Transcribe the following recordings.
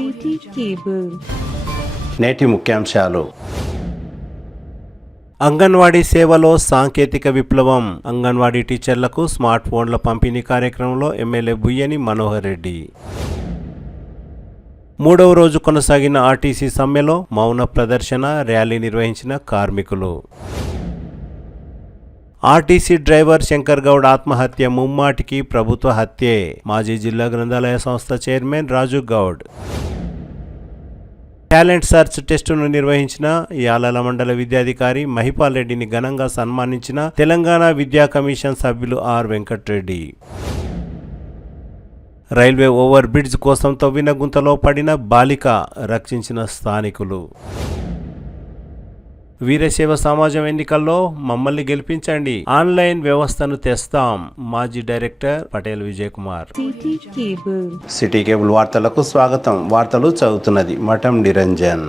City cable. నేటి ముఖ్యాంశాలు. అంగన్వాడీ సేవలో సాంకేతిక విప్లవం. అంగన్వాడీ టీచర్లకు స్మార్ట్ ఫోన్ల పంపిణీ కార్యక్రమంలో ఎమ్మెల్యే బుయ్యని మనోహర్ రెడ్డి. మూడవ రోజు కొనసాగిన ఆర్టీసీ సమ్మెలో మౌన ప్రదర్శన, ర్యాలీ నిర్వహించిన కార్మికులు. ఆర్టీసీ డ్రైవర్ శంకర్ గౌడ్ ఆత్మహత్య ముమ్మాటికి ప్రభుత్వ హత్యే. మాజీ జిల్లా గ్రంథాలయ సంస్థ చైర్మన్ రాజు గౌడ్. టాలెంట్ సర్చ్ టెస్టును నిర్వహించిన యాలల మండల విద్యాధికారి మహిపాల్ రెడ్డిని ఘనంగా సన్మానించిన తెలంగాణ విద్యా కమిషన్ సభ్యులు R Venkatreddy. Railway over bridge కోసం తవ్విన గుంతలో పడిన బాలిక రక్షించిన స్థానికులు. వీరశైవ సమాజం ఎన్నికల్లో మమ్మల్ని గెలిపించండి, ఆన్లైన్ వ్యవస్థను తెస్తాం. మాజీ director Patel Vijay Kumar. City cable వార్తలకు స్వాగతం. వార్తలు చదువుతున్నది మఠం నిరంజన్.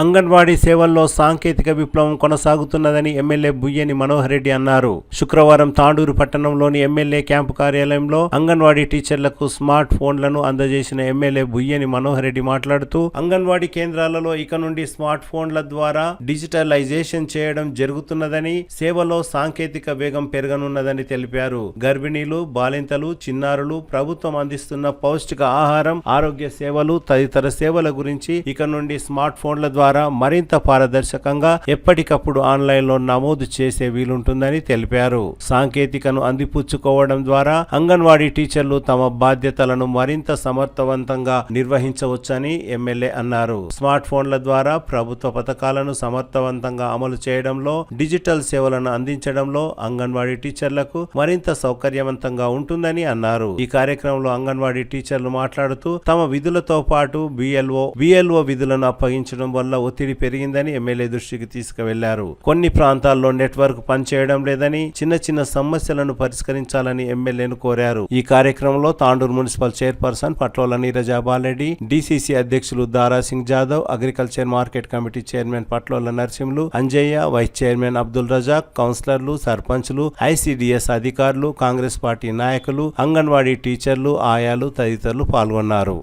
అంగన్వాడీ సేవల్లో సాంకేతిక విప్లవం కొనసాగుతున్నదని ఎమ్మెల్యే బుయ్యని మనోహర్ రెడ్డి అన్నారు. శుక్రవారం తాండూరు పట్టణంలోని ఎమ్మెల్యే క్యాంపు కార్యాలయంలో అంగన్వాడీ టీచర్లకు స్మార్ట్ ఫోన్లను అందజేసిన ఎమ్మెల్యే బుయ్యని మనోహర్ రెడ్డి మాట్లాడుతూ, అంగన్వాడీ కేంద్రాలలో ఇక నుండి స్మార్ట్ ఫోన్ల ద్వారా డిజిటలైజేషన్ చేయడం జరుగుతున్నదని, సేవలో సాంకేతిక వేగం పెరగనున్నదని తెలిపారు. గర్భిణీలు, బాలింతలు, చిన్నారులు, ప్రభుత్వం అందిస్తున్న పౌష్టిక ఆహారం, ఆరోగ్య సేవలు తదితర సేవల గురించి ఇక నుండి స్మార్ట్ ఫోన్ల ద్వారా మరింత పారదర్శకంగా ఎప్పటికప్పుడు ఆన్లైన్లో నమోదు చేసే వీలుంటుందని తెలిపారు. సాంకేతికను అందిపుచ్చుకోవడం ద్వారా అంగన్వాడీ టీచర్లు తమ బాధ్యతలను మరింత సమర్థవంతంగా నిర్వహించవచ్చని ఎమ్మెల్యే అన్నారు. స్మార్ట్ ఫోన్ల ద్వారా ప్రభుత్వ పథకాలను సమర్థవంతంగా అమలు చేయడంలో, డిజిటల్ సేవలను అందించడంలో అంగన్వాడీ టీచర్లకు మరింత సౌకర్యవంతంగా ఉంటుందని అన్నారు. ఈ కార్యక్రమంలో అంగన్వాడీ టీచర్లు మాట్లాడుతూ, తమ విధులతో పాటు బిఎల్ఓ విధులను అప్పగించడం వల్ల ఒత్తిడి పెరిగిందని ఎమ్మెల్యే దృష్టికి తీసుకువెళ్లారు. కొన్ని ప్రాంతాల్లో నెట్వర్క్ పనిచేయడం లేదని, చిన్న చిన్న సమస్యలను పరిష్కరించాలని ఎమ్మెల్యేను కోరారు. ఈ కార్యక్రమంలో Tandur municipal chairperson Patlola Neeraja Bala Reddy, DCC అధ్యక్షులు Dara Singh Jadhav, agriculture market committee chairman Patlola Narasimhulu, Anjaiah, vice chairman Abdul Razak, కౌన్సిలర్లు, సర్పంచ్లు, ఐసిడిఎస్ అధికారులు, కాంగ్రెస్ పార్టీ నాయకులు, అంగన్వాడీ టీచర్లు, ఆయాలు తదితరులు పాల్గొన్నారు.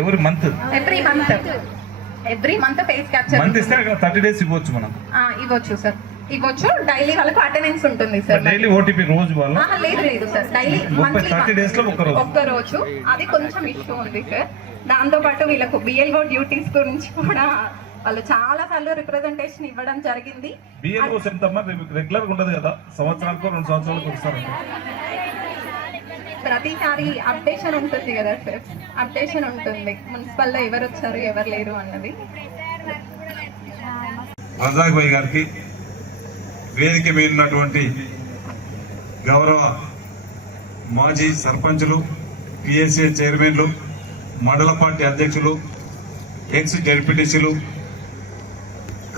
Every month face capture month ఇస్తే 30 డేస్ ఇవ్వచ్చు. మనం ఇవ్వచ్చు సార్, ఇవ్వచ్చు. డైలీ వాళ్ళకు అటెండెన్స్ ఉంటుంది సార్. డైలీ ఓటీపీ రోజు వాళ్ళ లేదు సార్, డైలీ 30 డేస్ లో ఒక్క రోజు. అది కొంచెం ఇష్యూ ఉంది సార్. దాంతో పాటు వీళ్ళకు బిఎల్ఓ డ్యూటీస్ గురించి కూడా వాళ్ళు చాలా సార్లు రిప్రజెంటేషన్ ఇవ్వడం జరిగింది. బిఎల్ఓ రెగ్యులర్ గా ఉండదు కదా, సంవత్సరాలకు 2 సంవత్సరాలకు వస్తారు. ప్రతిసారి అప్డేషన్ ఉంటుంది కదా సార్, అప్డేషన్ ఉంటుంది మున్సిపల్ లో ఎవరు వచ్చారు ఎవరు లేరు అన్నది. రజాక్ భాయ్ గారికి, వేదిక మీద ఉన్నటువంటి గౌరవ మాజీ సర్పంచులు, పిఎస్ఏ చైర్మన్లు, మండల పార్టీ అధ్యక్షులు, ఎక్స్ జెడ్పీటీసీలు,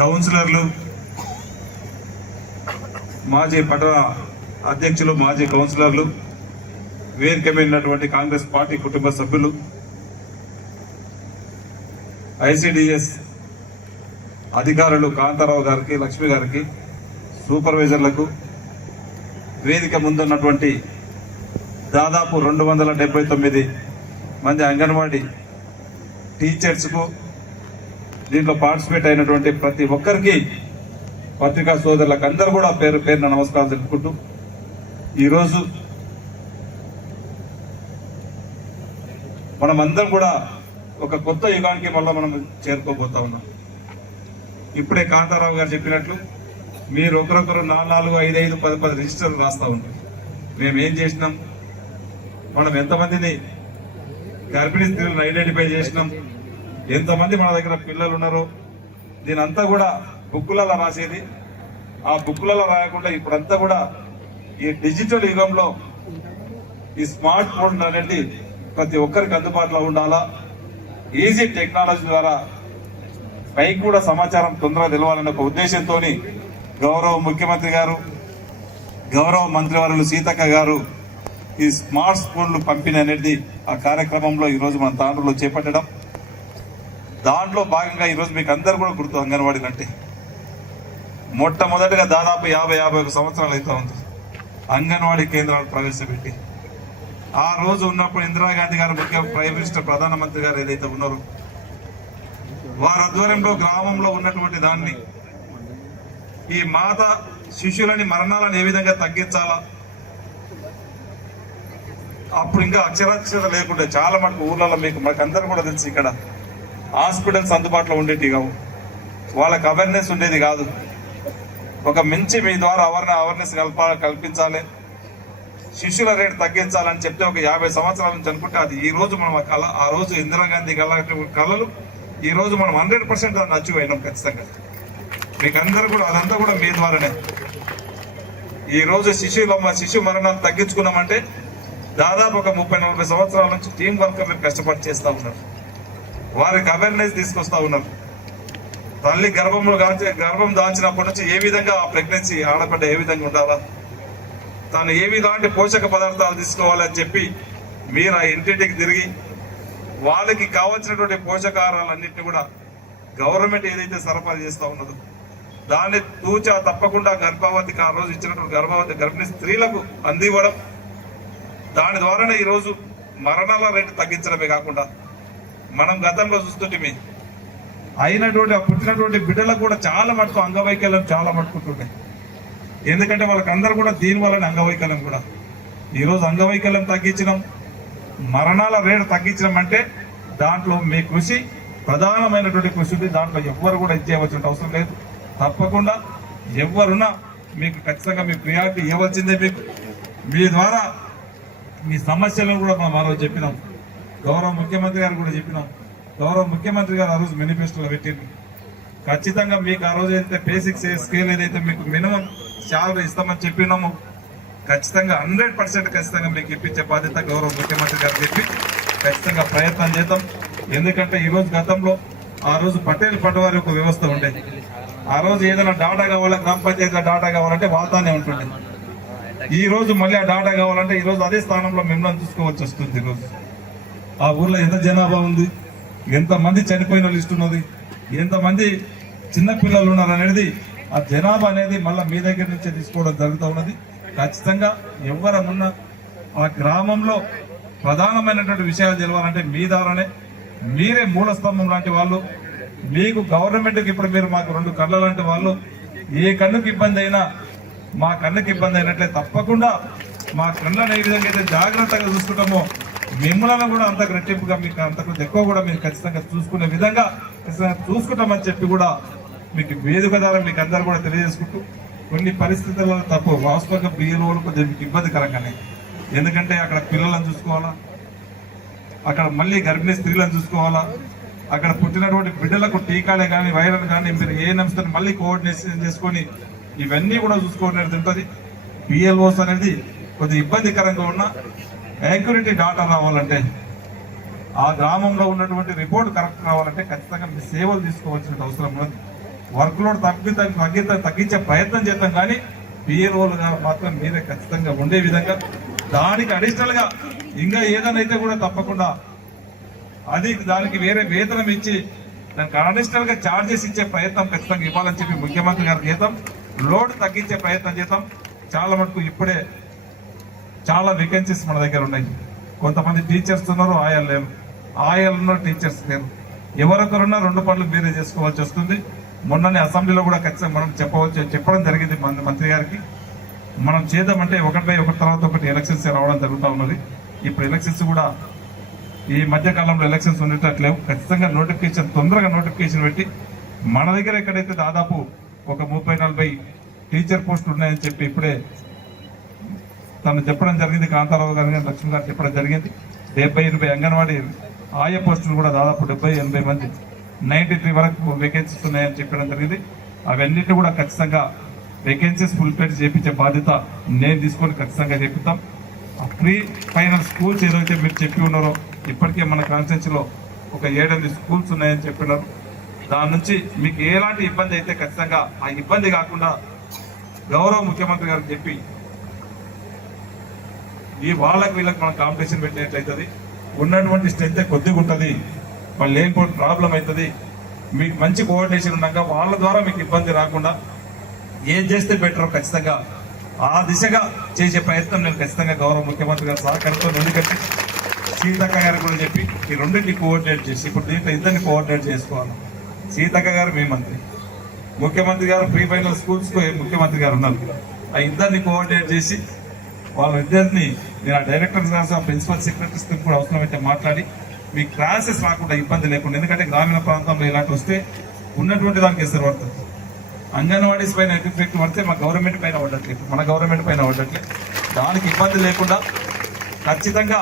కౌన్సిలర్లు, మాజీ పట్టణ అధ్యక్షులు, మాజీ కౌన్సిలర్లు, వేదిక మీద ఉన్నటువంటి కాంగ్రెస్ పార్టీ కుటుంబ సభ్యులు, ఐసిడిఎస్ అధికారులు కాంతారావు గారికి, లక్ష్మి గారికి, సూపర్వైజర్లకు, వేదిక ముందున్నటువంటి దాదాపు 279 మంది అంగన్వాడీ టీచర్స్కు, దీంట్లో పార్టిసిపేట్ అయినటువంటి ప్రతి ఒక్కరికి, పత్రికా సోదరులకు అందరూ కూడా పేరు పేరున నమస్కారాలు తెలుపుకుంటూ, ఈరోజు మనమందరం కూడా ఒక కొత్త యుగానికి మళ్ళీ మనం చేరుకోబోతా ఉన్నాం. ఇప్పుడే కాంతారావు గారు చెప్పినట్లు మీరు ఒకరొకరు 4, 5, 10 రిజిస్టర్లు రాస్తా ఉంటారు. మేము ఏం చేసినాం, మనం ఎంతమందిని గర్భిణీ స్త్రీలను ఐడెంటిఫై చేసినాం, ఎంతమంది మన దగ్గర పిల్లలు ఉన్నారో, దీనంతా కూడా బుక్కులలో రాసేది. ఆ బుక్కులలో రాయకుండా ఇప్పుడంతా కూడా ఈ డిజిటల్ యుగంలో ఈ స్మార్ట్ ఫోన్ అనేది ప్రతి ఒక్కరికి అందుబాటులో ఉండాలా. ఈజీ టెక్నాలజీ ద్వారా పైకి కూడా సమాచారం తొందరగా తెలవాలన్న ఒక ఉద్దేశంతో గౌరవ ముఖ్యమంత్రి గారు, గౌరవ మంత్రివర్యులు సీతక్క గారు ఈ స్మార్ట్ స్కూళ్ళు పంపిణీ అనేది ఆ కార్యక్రమంలో ఈరోజు మన తాండ్రులో చేపట్టడం, దాంట్లో భాగంగా ఈరోజు మీకు అందరు కూడా గుర్తు అంగన్వాడీలు అంటే మొట్టమొదటిగా దాదాపు 50-51 సంవత్సరాలు అయితే ఉంది అంగన్వాడీ కేంద్రాలు ప్రవేశపెట్టి. ఆ రోజు ఉన్నప్పుడు ఇందిరాగాంధీ గారు ముఖ్య ప్రైమ్ మినిస్టర్ ప్రధానమంత్రి గారు ఏదైతే ఉన్నారో వారి ఆధ్వర్యంలో గ్రామంలో ఉన్నటువంటి దాన్ని ఈ మాత శిశువులని మరణాలను ఏ విధంగా తగ్గించాలా, అప్పుడు ఇంకా అక్షరాస్యత లేకుంటే చాలా మటుకు ఊర్లలో మాకు అందరూ కూడా తెలుసు ఇక్కడ హాస్పిటల్స్ అందుబాటులో ఉండేవి కావు, వాళ్ళకి అవేర్నెస్ ఉండేది కాదు. ఒక మంచి మీ ద్వారా అవేర్నెస్ కల్పించాలి, శిశువుల రేటు తగ్గించాలని చెప్తే ఒక 50 సంవత్సరాల నుంచి అనుకుంటే అది ఈ రోజు మనం ఆ రోజు ఇందిరాగాంధీ కళలు ఈ రోజు మనం 100% దాన్ని అచీవ్ అయినాం. ఖచ్చితంగా మీకు అందరూ కూడా అదంతా కూడా మీ ద్వారానే. ఈ రోజు శిశు మరణాలు తగ్గించుకున్నామంటే దాదాపు ఒక 30-40 సంవత్సరాల నుంచి టీం వర్కర్లు కష్టపడి చేస్తూ ఉన్నారు, వారికి అవేర్నెస్ తీసుకొస్తా ఉన్నారు. తల్లి గర్భం దాల్చినప్పటి నుంచి ఏ విధంగా ఆ ప్రెగ్నెన్సీ ఆడబడ్డ ఏ విధంగా ఉండాలా, తాను ఏలాంటి పోషక పదార్థాలు తీసుకోవాలని చెప్పి మీరు ఆ ఇంటింటికి తిరిగి వాళ్ళకి కావాల్సినటువంటి పోషకాహారాలన్నింటినీ కూడా గవర్నమెంట్ ఏదైతే సరఫరా చేస్తూ ఉన్నదో దాన్ని తూచా తప్పకుండా గర్భవతికి ఆ రోజు ఇచ్చినటువంటి గర్భిణీ స్త్రీలకు అందివ్వడం, దాని ద్వారానే ఈరోజు మరణాల రేటు తగ్గించడమే కాకుండా మనం గతంలో చూస్తుంటే అయినటువంటి పుట్టినటువంటి బిడ్డలకు కూడా చాలా మటుకు అంగవైకల్యం చాలా మటుకుంటుండే. ఎందుకంటే వాళ్ళకి అందరూ కూడా దీనివల్లనే అంగవైకల్యం కూడా. ఈరోజు అంగవైకల్యం తగ్గించడం, మరణాల రేటు తగ్గించడం అంటే దాంట్లో మీ కృషి ప్రధానమైనటువంటి కృషి ఉంది. దాంట్లో ఎవ్వరు కూడా ఇచ్చేయవలసిన అవసరం లేదు. తప్పకుండా ఎవరున్నా మీకు ఖచ్చితంగా మీ ప్రియారిటీ ఇవ్వాల్సిందే. మీకు మీ ద్వారా మీ సమస్యలను కూడా మనం ఆ రోజు చెప్పినాం, గౌరవ ముఖ్యమంత్రి గారు కూడా చెప్పినాం. గౌరవ ముఖ్యమంత్రి గారు ఆ రోజు మేనిఫెస్టోలో పెట్టింది. ఖచ్చితంగా మీకు ఆ రోజు అయితే బేసిక్ స్కేల్ ఏదైతే మీకు మినిమం శాలరీ ఇస్తామని చెప్పినాము, ఖచ్చితంగా 100% ఖచ్చితంగా మీకు ఇప్పించే బాధ్యత గౌరవ ముఖ్యమంత్రి గారు చెప్పి ఖచ్చితంగా ప్రయత్నం చేద్దాం. ఎందుకంటే ఈరోజు గతంలో ఆ రోజు పటేల్ పటవారి ఒక వ్యవస్థ ఉండేది. ఆ రోజు ఏదైనా డాటా కావాలా, గ్రామ పంచాయతీలో డాటా కావాలంటే వాళ్ళతోనే ఉంటుండే. ఈ రోజు మళ్ళీ ఆ డాటా కావాలంటే ఈ రోజు అదే స్థానంలో మిమ్మల్ని చూసుకోవాల్సి వస్తుంది. ఈరోజు ఆ ఊర్లో ఎంత జనాభా ఉంది, ఎంతమంది చనిపోయిన లిస్ట్ ఉన్నది, ఎంతమంది చిన్నపిల్లలు ఉన్నారు అనేది ఆ జనాభా అనేది మళ్ళీ మీ దగ్గర నుంచే తీసుకోవడం జరుగుతూ ఉన్నది. ఖచ్చితంగా ఎవరమున్నా ఆ గ్రామంలో ప్రధానమైనటువంటి విషయాలు తెలవాలంటే మీ ద్వారానే. మీరే మూల స్తంభం లాంటి వాళ్ళు. మీకు గవర్నమెంట్కి ఇప్పుడు మీరు మాకు 2 కళ్ళ లాంటి వాళ్ళు. ఏ కన్నుకి ఇబ్బంది అయినా మా కన్నుకి ఇబ్బంది అయినట్లే తప్పకుండా మా కళ్ళను ఏ విధంగా అయితే జాగ్రత్తగా చూసుకుంటామో మిమ్మల్ని కూడా అంత రెట్టింపుగా మీకు అంతకు ఎక్కువ కూడా మీరు ఖచ్చితంగా చూసుకునే విధంగా ఖచ్చితంగా చూసుకుంటామని చెప్పి కూడా మీకు వేదిక ద్వారా మీకు అందరూ కూడా తెలియజేసుకుంటూ, కొన్ని పరిస్థితుల్లో తప్పు వాస్తవంగా బియ్యలు కొంచెం మీకు ఇబ్బందికరంగానే. ఎందుకంటే అక్కడ పిల్లలను చూసుకోవాలా, అక్కడ మళ్ళీ గర్భిణీ స్త్రీలను చూసుకోవాలా, అక్కడ పుట్టినటువంటి బిడ్డలకు టీకాలే కానీ వైరల్ కానీ మీరు ఏ అంశాన్ని మళ్ళీ కోఆర్డినేషన్ చేసుకొని ఇవన్నీ కూడా చూసుకోవడం ఉంటుంది. పిఎల్ఓస్ అనేది కొద్దిగా ఇబ్బందికరంగా ఉన్న యాక్యురేటీ డాటా రావాలంటే, ఆ గ్రామంలో ఉన్నటువంటి రిపోర్ట్ కరెక్ట్ రావాలంటే ఖచ్చితంగా మీ సేవలు తీసుకోవాల్సిన అవసరం ఉన్నది. వర్క్ లోడ్ తగ్గించే ప్రయత్నం చేద్దాం, కానీ పిఎల్ఓలుగా మాత్రం మీరే ఖచ్చితంగా ఉండే విధంగా దానికి అడిషనల్ గా ఇంకా ఏదైనా కూడా తప్పకుండా దానికి వేరే వేతనం ఇచ్చి దానికి అడిషనల్ గా ఛార్జెస్ ఇచ్చే ప్రయత్నం ఖచ్చితంగా ఇవ్వాలని చెప్పి ముఖ్యమంత్రి గారికి చేద్దాం. లోడ్ తగ్గించే ప్రయత్నం చేద్దాం. చాలా మటుకు ఇప్పుడే చాలా వేకెన్సీస్ మన దగ్గర ఉన్నాయి. కొంతమంది టీచర్స్ ఉన్నారు, ఆయాలు లేరు, ఆయాలు ఉన్నారు, టీచర్స్ లేరు. ఎవరొకరున్నా 2 పనులు మీరే చేసుకోవాల్సి వస్తుంది. మొన్ననే అసెంబ్లీలో కూడా ఖచ్చితంగా మనం చెప్పడం జరిగింది మంత్రి గారికి. మనం చేద్దామంటే ఒకటిపై ఒకటి తర్వాత ఒకటి ఎలక్షన్స్ రావడం జరుగుతూ ఉన్నది. ఇప్పుడు ఎలక్షన్స్ కూడా ఈ మధ్య కాలంలో ఎలక్షన్స్ ఉండేటట్లేవు. ఖచ్చితంగా తొందరగా నోటిఫికేషన్ పెట్టి మన దగ్గర ఎక్కడైతే దాదాపు ఒక 30-40 టీచర్ పోస్టులు ఉన్నాయని చెప్పి ఇప్పుడే తను చెప్పడం జరిగింది. కాంతారావు గారు కానీ లక్ష్మి గారు చెప్పడం జరిగింది. 70-80 అంగన్వాడీ ఆయా పోస్టులు కూడా దాదాపు 70-80 మంది 93 వరకు వేకెన్సీస్ ఉన్నాయని చెప్పడం జరిగింది. అవన్నిటిని కూడా ఖచ్చితంగా వేకెన్సీస్ ఫుల్ఫిల్ చేయించే బాధ్యత నేను తీసుకొని ఖచ్చితంగా చేపిస్తాం. ప్రీ ఫైనల్ స్కూల్స్ ఏదైతే మీరు చెప్పి ఉన్నారో ఇప్పటికే మన కాన్స్టిట్యూన్సీలో ఒక 7-8 స్కూల్స్ ఉన్నాయని చెప్పినారు. దాని నుంచి మీకు ఎలాంటి ఇబ్బంది అయితే ఖచ్చితంగా ఆ ఇబ్బంది కాకుండా గౌరవ ముఖ్యమంత్రి గారికి చెప్పి ఈ వాళ్ళకి వీళ్ళకి మనం కాంపిటీషన్ పెట్టినట్లయితుంది. ఉన్నటువంటి స్ట్రెంత్ కొద్దిగా ఉంటుంది, వాళ్ళు లేనిపోతే ప్రాబ్లం అవుతుంది. మీకు మంచి కోఆర్డినేషన్ ఉన్నాక వాళ్ళ ద్వారా మీకు ఇబ్బంది రాకుండా ఏం చేస్తే బెటర్ ఖచ్చితంగా ఆ దిశగా చేసే ప్రయత్నం నేను ఖచ్చితంగా గౌరవ ముఖ్యమంత్రి గారు సహకారంతో ఎందుకంటే సీతక్క గారు కూడా చెప్పి ఈ రెండింటిని కోఆర్డినేట్ చేసి ఇప్పుడు దీంట్లో ఇద్దరిని కోఆర్డినేట్ చేసుకోవాలి. సీతక్క గారు మీ మంత్రి, ముఖ్యమంత్రి గారు ప్రీ ఫైనల్ స్కూల్స్ కు ముఖ్యమంత్రి గారు ఉన్నారు. ఆ ఇద్దరిని కోఆర్డినేట్ చేసి వాళ్ళ ఇద్దరిని నేను ఆ డైరెక్టర్స్ ప్రిన్సిపల్ సెక్రటరీస్ కూడా అవసరమైతే మాట్లాడి మీ క్లాసెస్ రాకుండా ఇబ్బంది లేకుండా, ఎందుకంటే గ్రామీణ ప్రాంతంలో ఇలాంటి వస్తే ఉన్నటువంటి దానికి ఎసరు పడుతుంది. అంగన్వాడీస్ పైన ఎఫెక్ట్ పడితే మా గవర్నమెంట్ పైన పడట్లేదు, మన గవర్నమెంట్ పైన పడట్లేదు. దానికి ఇబ్బంది లేకుండా ఖచ్చితంగా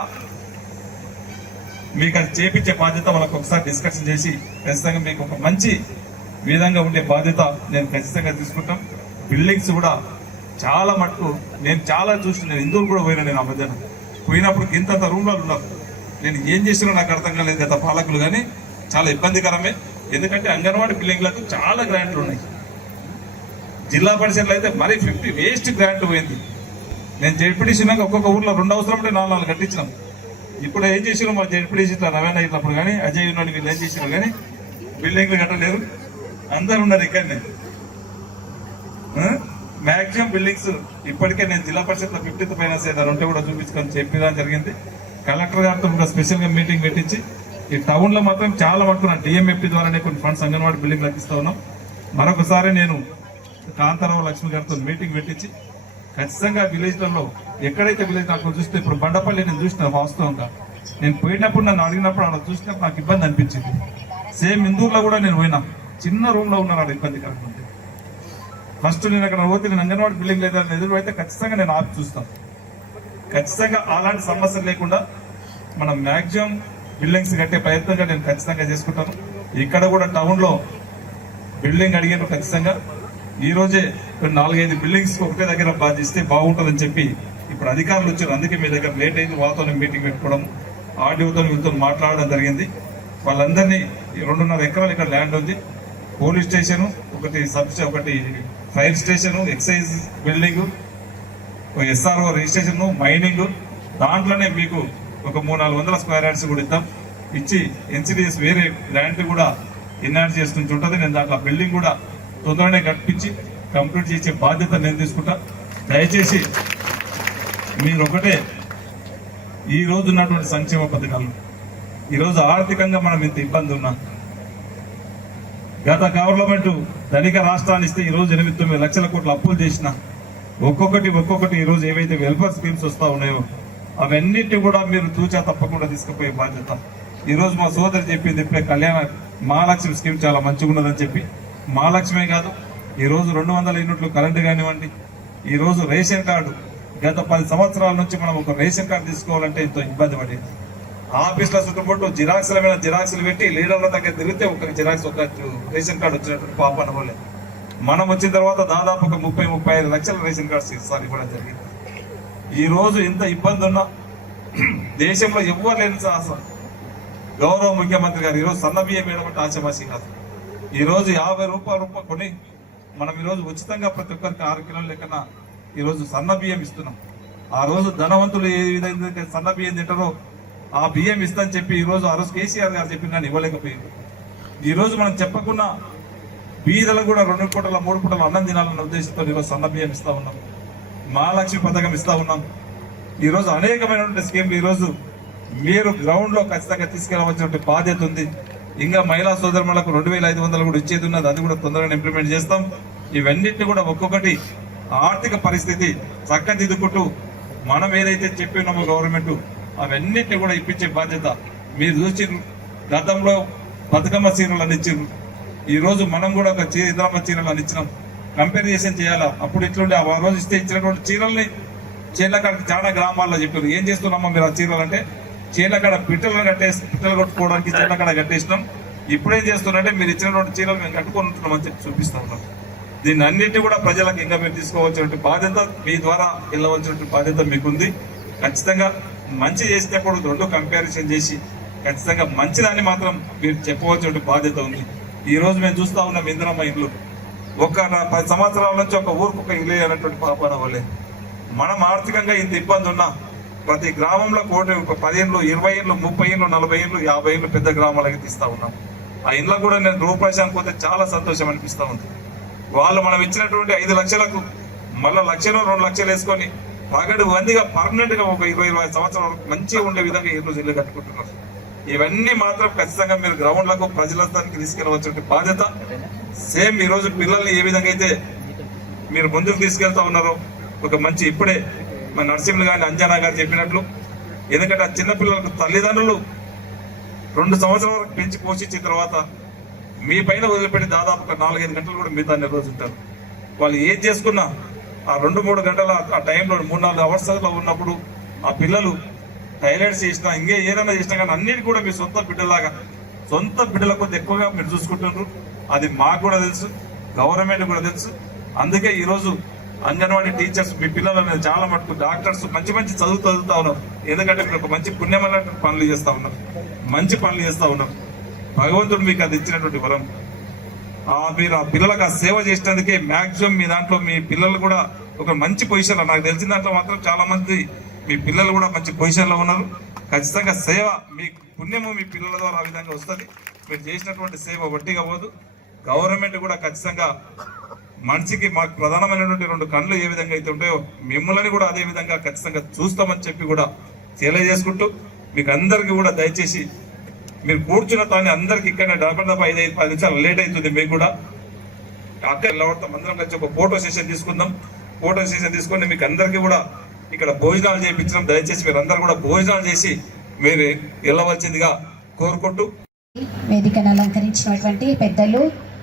మీకు అది చేపించే బాధ్యత వాళ్ళకి ఒకసారి డిస్కషన్ చేసి ఖచ్చితంగా మీకు ఒక మంచి విధంగా ఉండే బాధ్యత నేను ఖచ్చితంగా తీసుకుంటాం. బిల్డింగ్స్ కూడా చాలా మటుకు నేను చాలా చూసి నేను ఇందూరు కూడా పోయినా, నేను ఆ మధ్యన పోయినప్పుడు ఇంత రూమ్లో ఉన్నారు. నేను ఏం చేసినా నాకు అర్థం కాలేదు గత పాలకులు, కానీ చాలా ఇబ్బందికరమే. ఎందుకంటే అంగన్వాడీ బిల్డింగ్లకు చాలా గ్రాంట్లు ఉన్నాయి. జిల్లా పరిషత్లో అయితే మరీ 50 వేస్ట్ గ్రాంట్ పోయింది. నేను జెడ్పీటీసీనాక ఒక్కొక్క ఊర్లో 2 అవసరం ఉంటే 4 కట్టించినాం. ఇప్పుడు ఏం చేసినాం మా జెడ్పీటీసీ రవాణా అయినప్పుడు కానీ అజయ్ ఉన్నోడి వీళ్ళు ఏం చేసినారు కానీ బిల్డింగ్లు కట్టలేరు, అందరు ఉన్నారు ఇక్కడనే. మ్యాక్సిమం బిల్డింగ్స్ ఇప్పటికే నేను జిల్లా పరిషత్లో 50th ఫైనాన్స్ ఏదైనా ఉంటే కూడా చూపించుకొని చెప్పడం జరిగింది. కలెక్టర్ గారితో కూడా స్పెషల్ గా మీటింగ్ పెట్టించి ఈ టౌన్ లో మాత్రం చాలా మటుకు నా డిఎంఎఫ్టీ ద్వారానే కొన్ని ఫండ్స్ అంగన్వాడీ బిల్డింగ్ లభిస్తా ఉన్నాం. మరొకసారి నేను కాంతారావు లక్ష్మి గారితో మీటింగ్ పెట్టించి ఖచ్చితంగా విలేజ్లలో ఎక్కడైతే విలేజ్ నాకు చూస్తే ఇప్పుడు బండపల్లి నేను చూసిన వాస్తవంగా నేను పోయినప్పుడు నన్ను అడిగినప్పుడు అక్కడ చూసినప్పుడు నాకు ఇబ్బంది అనిపించింది. సేమ్ ఇందూరులో కూడా నేను పోయినా, చిన్న రూమ్ లో ఉన్నాను, అక్కడ ఇబ్బంది కలుగుతుంది. ఫస్ట్ నేను అక్కడ పోతే నేను అంగన్వాడీ బిల్డింగ్ లేదా ఎదురు అయితే ఖచ్చితంగా నేను ఆపి చూస్తాను. ఖచ్చితంగా అలాంటి సమస్యలు లేకుండా మనం మ్యాక్సిమం బిల్డింగ్స్ కట్టే ప్రయత్నంగా నేను ఖచ్చితంగా చేసుకుంటాను. ఇక్కడ కూడా టౌన్ లో బిల్డింగ్ అడిగాను ఖచ్చితంగా. ఈ రోజే 4-5 బిల్డింగ్స్ ఒకటే దగ్గర బాధిస్తే బాగుంటుందని చెప్పి ఇప్పుడు అధికారులు వచ్చారు. అందుకే మీ దగ్గర లేట్ అయింది, వాళ్ళతో మీటింగ్ పెట్టుకోవడం, ఆర్డీఓతో వీళ్ళతో మాట్లాడడం జరిగింది. వాళ్ళందరినీ 2.5 ఎకరాలు ఇక్కడ ల్యాండ్ ఉంది, పోలీస్ స్టేషన్, ఒకటి fire station, excise building, SRO registration, mining, దాంట్లోనే మీకు ఒక 300-400 స్క్వేర్ యార్డ్స్ కూడా ఇద్దాం. ఇచ్చి ఎన్సిడిఎస్ వేరే ల్యాండ్ కూడా ఎన్ఆర్జీ చేస్తుంటే ఉంటుంది. నేను దాంట్లో బిల్డింగ్ కూడా తొందరనే కట్టించి కంప్లీట్ చేసే బాధ్యత నేను తీసుకుంటా. దయచేసి మీరు ఒకటే, ఈ రోజు ఉన్నటువంటి సంక్షేమ పథకాలు, ఈరోజు ఆర్థికంగా మనం ఇంత ఇబ్బంది ఉన్నా, గత గవర్నమెంట్ ధనిక రాష్ట్రాన్ని ఇస్తే ఈ రోజు 8-9 లక్షల కోట్ల అప్పులు చేసిన ఒక్కొక్కటి ఈ రోజు ఏవైతే వెల్ఫేర్ స్కీమ్స్ వస్తా ఉన్నాయో అవన్నిటి కూడా మీరు తూచా తప్పకుండా తీసుకుపోయే బాధ్యత. ఈ రోజు మా సోదరు చెప్పింది ఇప్పుడే కళ్యాణ మహాలక్ష్మి స్కీమ్ చాలా మంచిగా ఉన్నదని చెప్పి, మహాలక్ష్మే కాదు ఈ రోజు 200 యూనిట్లు కరెంటు కానివ్వండి, ఈ రోజు రేషన్ కార్డు గత 10 సంవత్సరాల నుంచి మనం ఒక రేషన్ కార్డు తీసుకోవాలంటే ఎంతో ఇబ్బంది పడేది. ఆఫీసుల చుట్టుపట్టు జిరాక్సుల మీద జిరాక్సులు పెట్టి లీడర్ల దగ్గర తిరిగితే ఒక జిరాక్స్ ఒక రేషన్ కార్డు వచ్చినటువంటి పాప అనుకోలేదు. మనం వచ్చిన తర్వాత దాదాపు ఒక 30-35 లక్షల రేషన్ కార్డ్స్ ఈసారి ఇవ్వడం జరిగింది. ఈ రోజు ఇంత ఇబ్బంది ఉన్నా దేశంలో ఎవ్వరు లేని సాహసం గౌరవ ముఖ్యమంత్రి గారు ఈరోజు సన్న బియ్యం వేయడం ఆశమాసి కాదు. ఈ రోజు 50 రూపాయలు కొని మనం ఈ రోజు ఉచితంగా ప్రతి ఒక్కరికి 6 కిలోల లెక్కన ఈ రోజు సన్న బియ్యం ఇస్తున్నాం. ఆ రోజు ధనవంతులు ఏ విధంగా సన్న బియ్యం తింటారో ఆ బియ్యం ఇస్తాని చెప్పి ఈ రోజు కేసీఆర్ గారు చెప్పిన కానీ ఇవ్వలేకపోయింది. ఈ రోజు మనం చెప్పకుండా బీదలు కూడా 2 పూటల 3 పూటల అన్నం తినాలన్న ఉద్దేశంతో ఈరోజు సన్న బియ్యం ఇస్తా ఉన్నాం, మహాలక్ష్మి పథకం ఇస్తా ఉన్నాం. ఈ రోజు అనేకమైనటువంటి స్కీమ్లు ఈ రోజు మీరు గ్రౌండ్ లో ఖచ్చితంగా తీసుకెళ్లవలసినటువంటి బాధ్యత ఉంది. ఇంకా మహిళా సోదరులకు 2,500 కూడా ఇచ్చేది ఉన్నది, అది కూడా తొందరగా ఇంప్లిమెంట్ చేస్తాం. ఇవన్నిటిని కూడా ఒక్కొక్కటి ఆర్థిక పరిస్థితి చక్కదిద్దుకుంటూ మనం ఏదైతే చెప్పినామో గవర్నమెంట్ అవన్నిటిని కూడా ఇప్పించే బాధ్యత మీరు చూసి. గతంలో బతుకమ్మ చీరలు అందించారు, ఈ రోజు మనం కూడా ఒక ఇంద్రమ్మ చీరలు అందించినాం. కంపారిజన్ చేయాలా, అప్పుడు ఇట్లుండే ఆ రోజు ఇస్తే ఇచ్చినటువంటి చీరల్ని చేళ్ళకాడికి చాలా గ్రామాల్లో చెప్పారు. ఏం చేస్తున్నామో మీరు ఆ చీరలు అంటే చీలకాడ పిట్టలు కొట్టుకోవడానికి చీలకాడ కట్టేసినాం. ఇప్పుడేం చేస్తున్నారంటే మీరు ఇచ్చినటువంటి చీరలు మేము కట్టుకొని ఉంటున్నాం అని చెప్పి చూపిస్తా ఉన్నాం. దీన్ని అన్నింటినీ కూడా ప్రజలకు ఇంకా మీరు తీసుకోవాల్సినటువంటి బాధ్యత, మీ ద్వారా వెళ్ళవలసినటువంటి బాధ్యత మీకుంది. ఖచ్చితంగా మంచి చేసినప్పుడు 2 కంపారిజన్ చేసి ఖచ్చితంగా మంచిదాన్ని మాత్రం మీరు చెప్పవలసినటువంటి బాధ్యత ఉంది. ఈ రోజు మేము చూస్తా ఉన్నాం ఇందిరమ్మ ఇల్లు ఒక 10 సంవత్సరాల నుంచి ఒక ఊరికి ఒక ఇల్లు అనేటువంటి పాపన వల్లే మనం ఆర్థికంగా ఇంత ఇబ్బంది ఉన్నా ప్రతి గ్రామంలో కోటి 10 ఇండ్లు, 20 ఇండ్లు, 30 ఇండ్లు, 40 ఇండ్లు, 50 ఇండ్లు పెద్ద గ్రామాలకి తీస్తా ఉన్నాం. ఆ ఇండ్ల కూడా నేను రూపాయశానికి పోతే చాలా సంతోషం అనిపిస్తా ఉంది. వాళ్ళు మనం ఇచ్చినటువంటి 5 లక్షలకు మళ్ళీ 1 లక్షలు 2 లక్షలు వేసుకొని పగడు వందిగా పర్మనెంట్ గా ఒక 20-25 సంవత్సరాల వరకు మంచిగా ఉండే విధంగా ఈ రోజు ఇల్లు కట్టుకుంటున్నారు. ఇవన్నీ మాత్రం ఖచ్చితంగా మీరు గ్రౌండ్లకు ప్రజలందరికీ తీసుకెళ్ళవలసిన బాధ్యత. సేమ్ ఈ రోజు పిల్లల్ని ఏ విధంగా అయితే మీరు ముందుకు తీసుకెళ్తా ఉన్నారో ఒక మంచి ఇప్పుడే మన నరసింహులు గారి అంజనా గారు చెప్పినట్లు, ఎందుకంటే ఆ చిన్నపిల్లలకు తల్లిదండ్రులు 2 సంవత్సరాల వరకు పెంచి పోషించిన తర్వాత మీ పైన వదిలిపెట్టి దాదాపు 4-5 గంటలు కూడా మిగతా నిర్వహించుంటారు. వాళ్ళు ఏం చేసుకున్నా ఆ 2-3 గంటల ఆ టైంలో 3-4 అవర్స్ లో ఉన్నప్పుడు ఆ పిల్లలు టాయిలెట్స్ చేసినా ఇంకే ఏదైనా చేసినా కానీ అన్నిటి కూడా మీ సొంత బిడ్డలాగా, సొంత బిడ్డల కొద్ది ఎక్కువగా మీరు చూసుకుంటున్నారు. అది మాకు కూడా తెలుసు, గవర్నమెంట్ కూడా తెలుసు. అందుకే ఈరోజు అంగన్వాడీ టీచర్స్ మీ పిల్లలు చాలా మటుకు డాక్టర్స్ మంచి మంచి చదువుతా ఉన్నారు. ఎందుకంటే మీరు ఒక మంచి పుణ్యమైన పనులు చేస్తా ఉన్నారు, మంచి పనులు చేస్తా ఉన్నారు. భగవంతుడు మీకు అది ఇచ్చినటువంటి వరం. మీరు ఆ పిల్లలకు ఆ సేవ చేసినందుకే మాక్సిమం మీ దాంట్లో మీ పిల్లలు కూడా ఒక మంచి పొజిషన్, నాకు తెలిసిన దాంట్లో మాత్రం చాలా మంది మీ పిల్లలు కూడా మంచి పొజిషన్ లో ఉన్నారు. ఖచ్చితంగా సేవ మీ పుణ్యము మీ పిల్లల ద్వారా ఆ విధంగా వస్తుంది. మీరు చేసినటువంటి సేవ వడ్డీగా పోదు. గవర్నమెంట్ కూడా ఖచ్చితంగా మనిషికి మాకు ప్రధానమైనటువంటి 2 కళ్ళు ఏ విధంగా అయితే ఉంటాయో మిమ్మల్ని కూడా అదే విధంగా ఖచ్చితంగా చూస్తామని చెప్పి కూడా తెలియజేసుకుంటూ, మీకు అందరికీ కూడా దయచేసి మీరు కూర్చున్న తాను అందరికి ఇక్కడ 5-10 నిమిషాలు లేట్ అవుతుంది. మీకు కూడా అక్కడ వెళ్ళవడతాం, అందరం కలిసి ఒక ఫోటో సెషన్ తీసుకుందాం. ఫోటో సెషన్ తీసుకొని మీకు అందరికీ కూడా ఇక్కడ భోజనాలు చేయించడం. దయచేసి మీరు అందరు కూడా భోజనాలు చేసి మీరు వెళ్ళవలసిందిగా కోరుకుంటూ, వేదికను అలంకరించినటువంటి పెద్దలు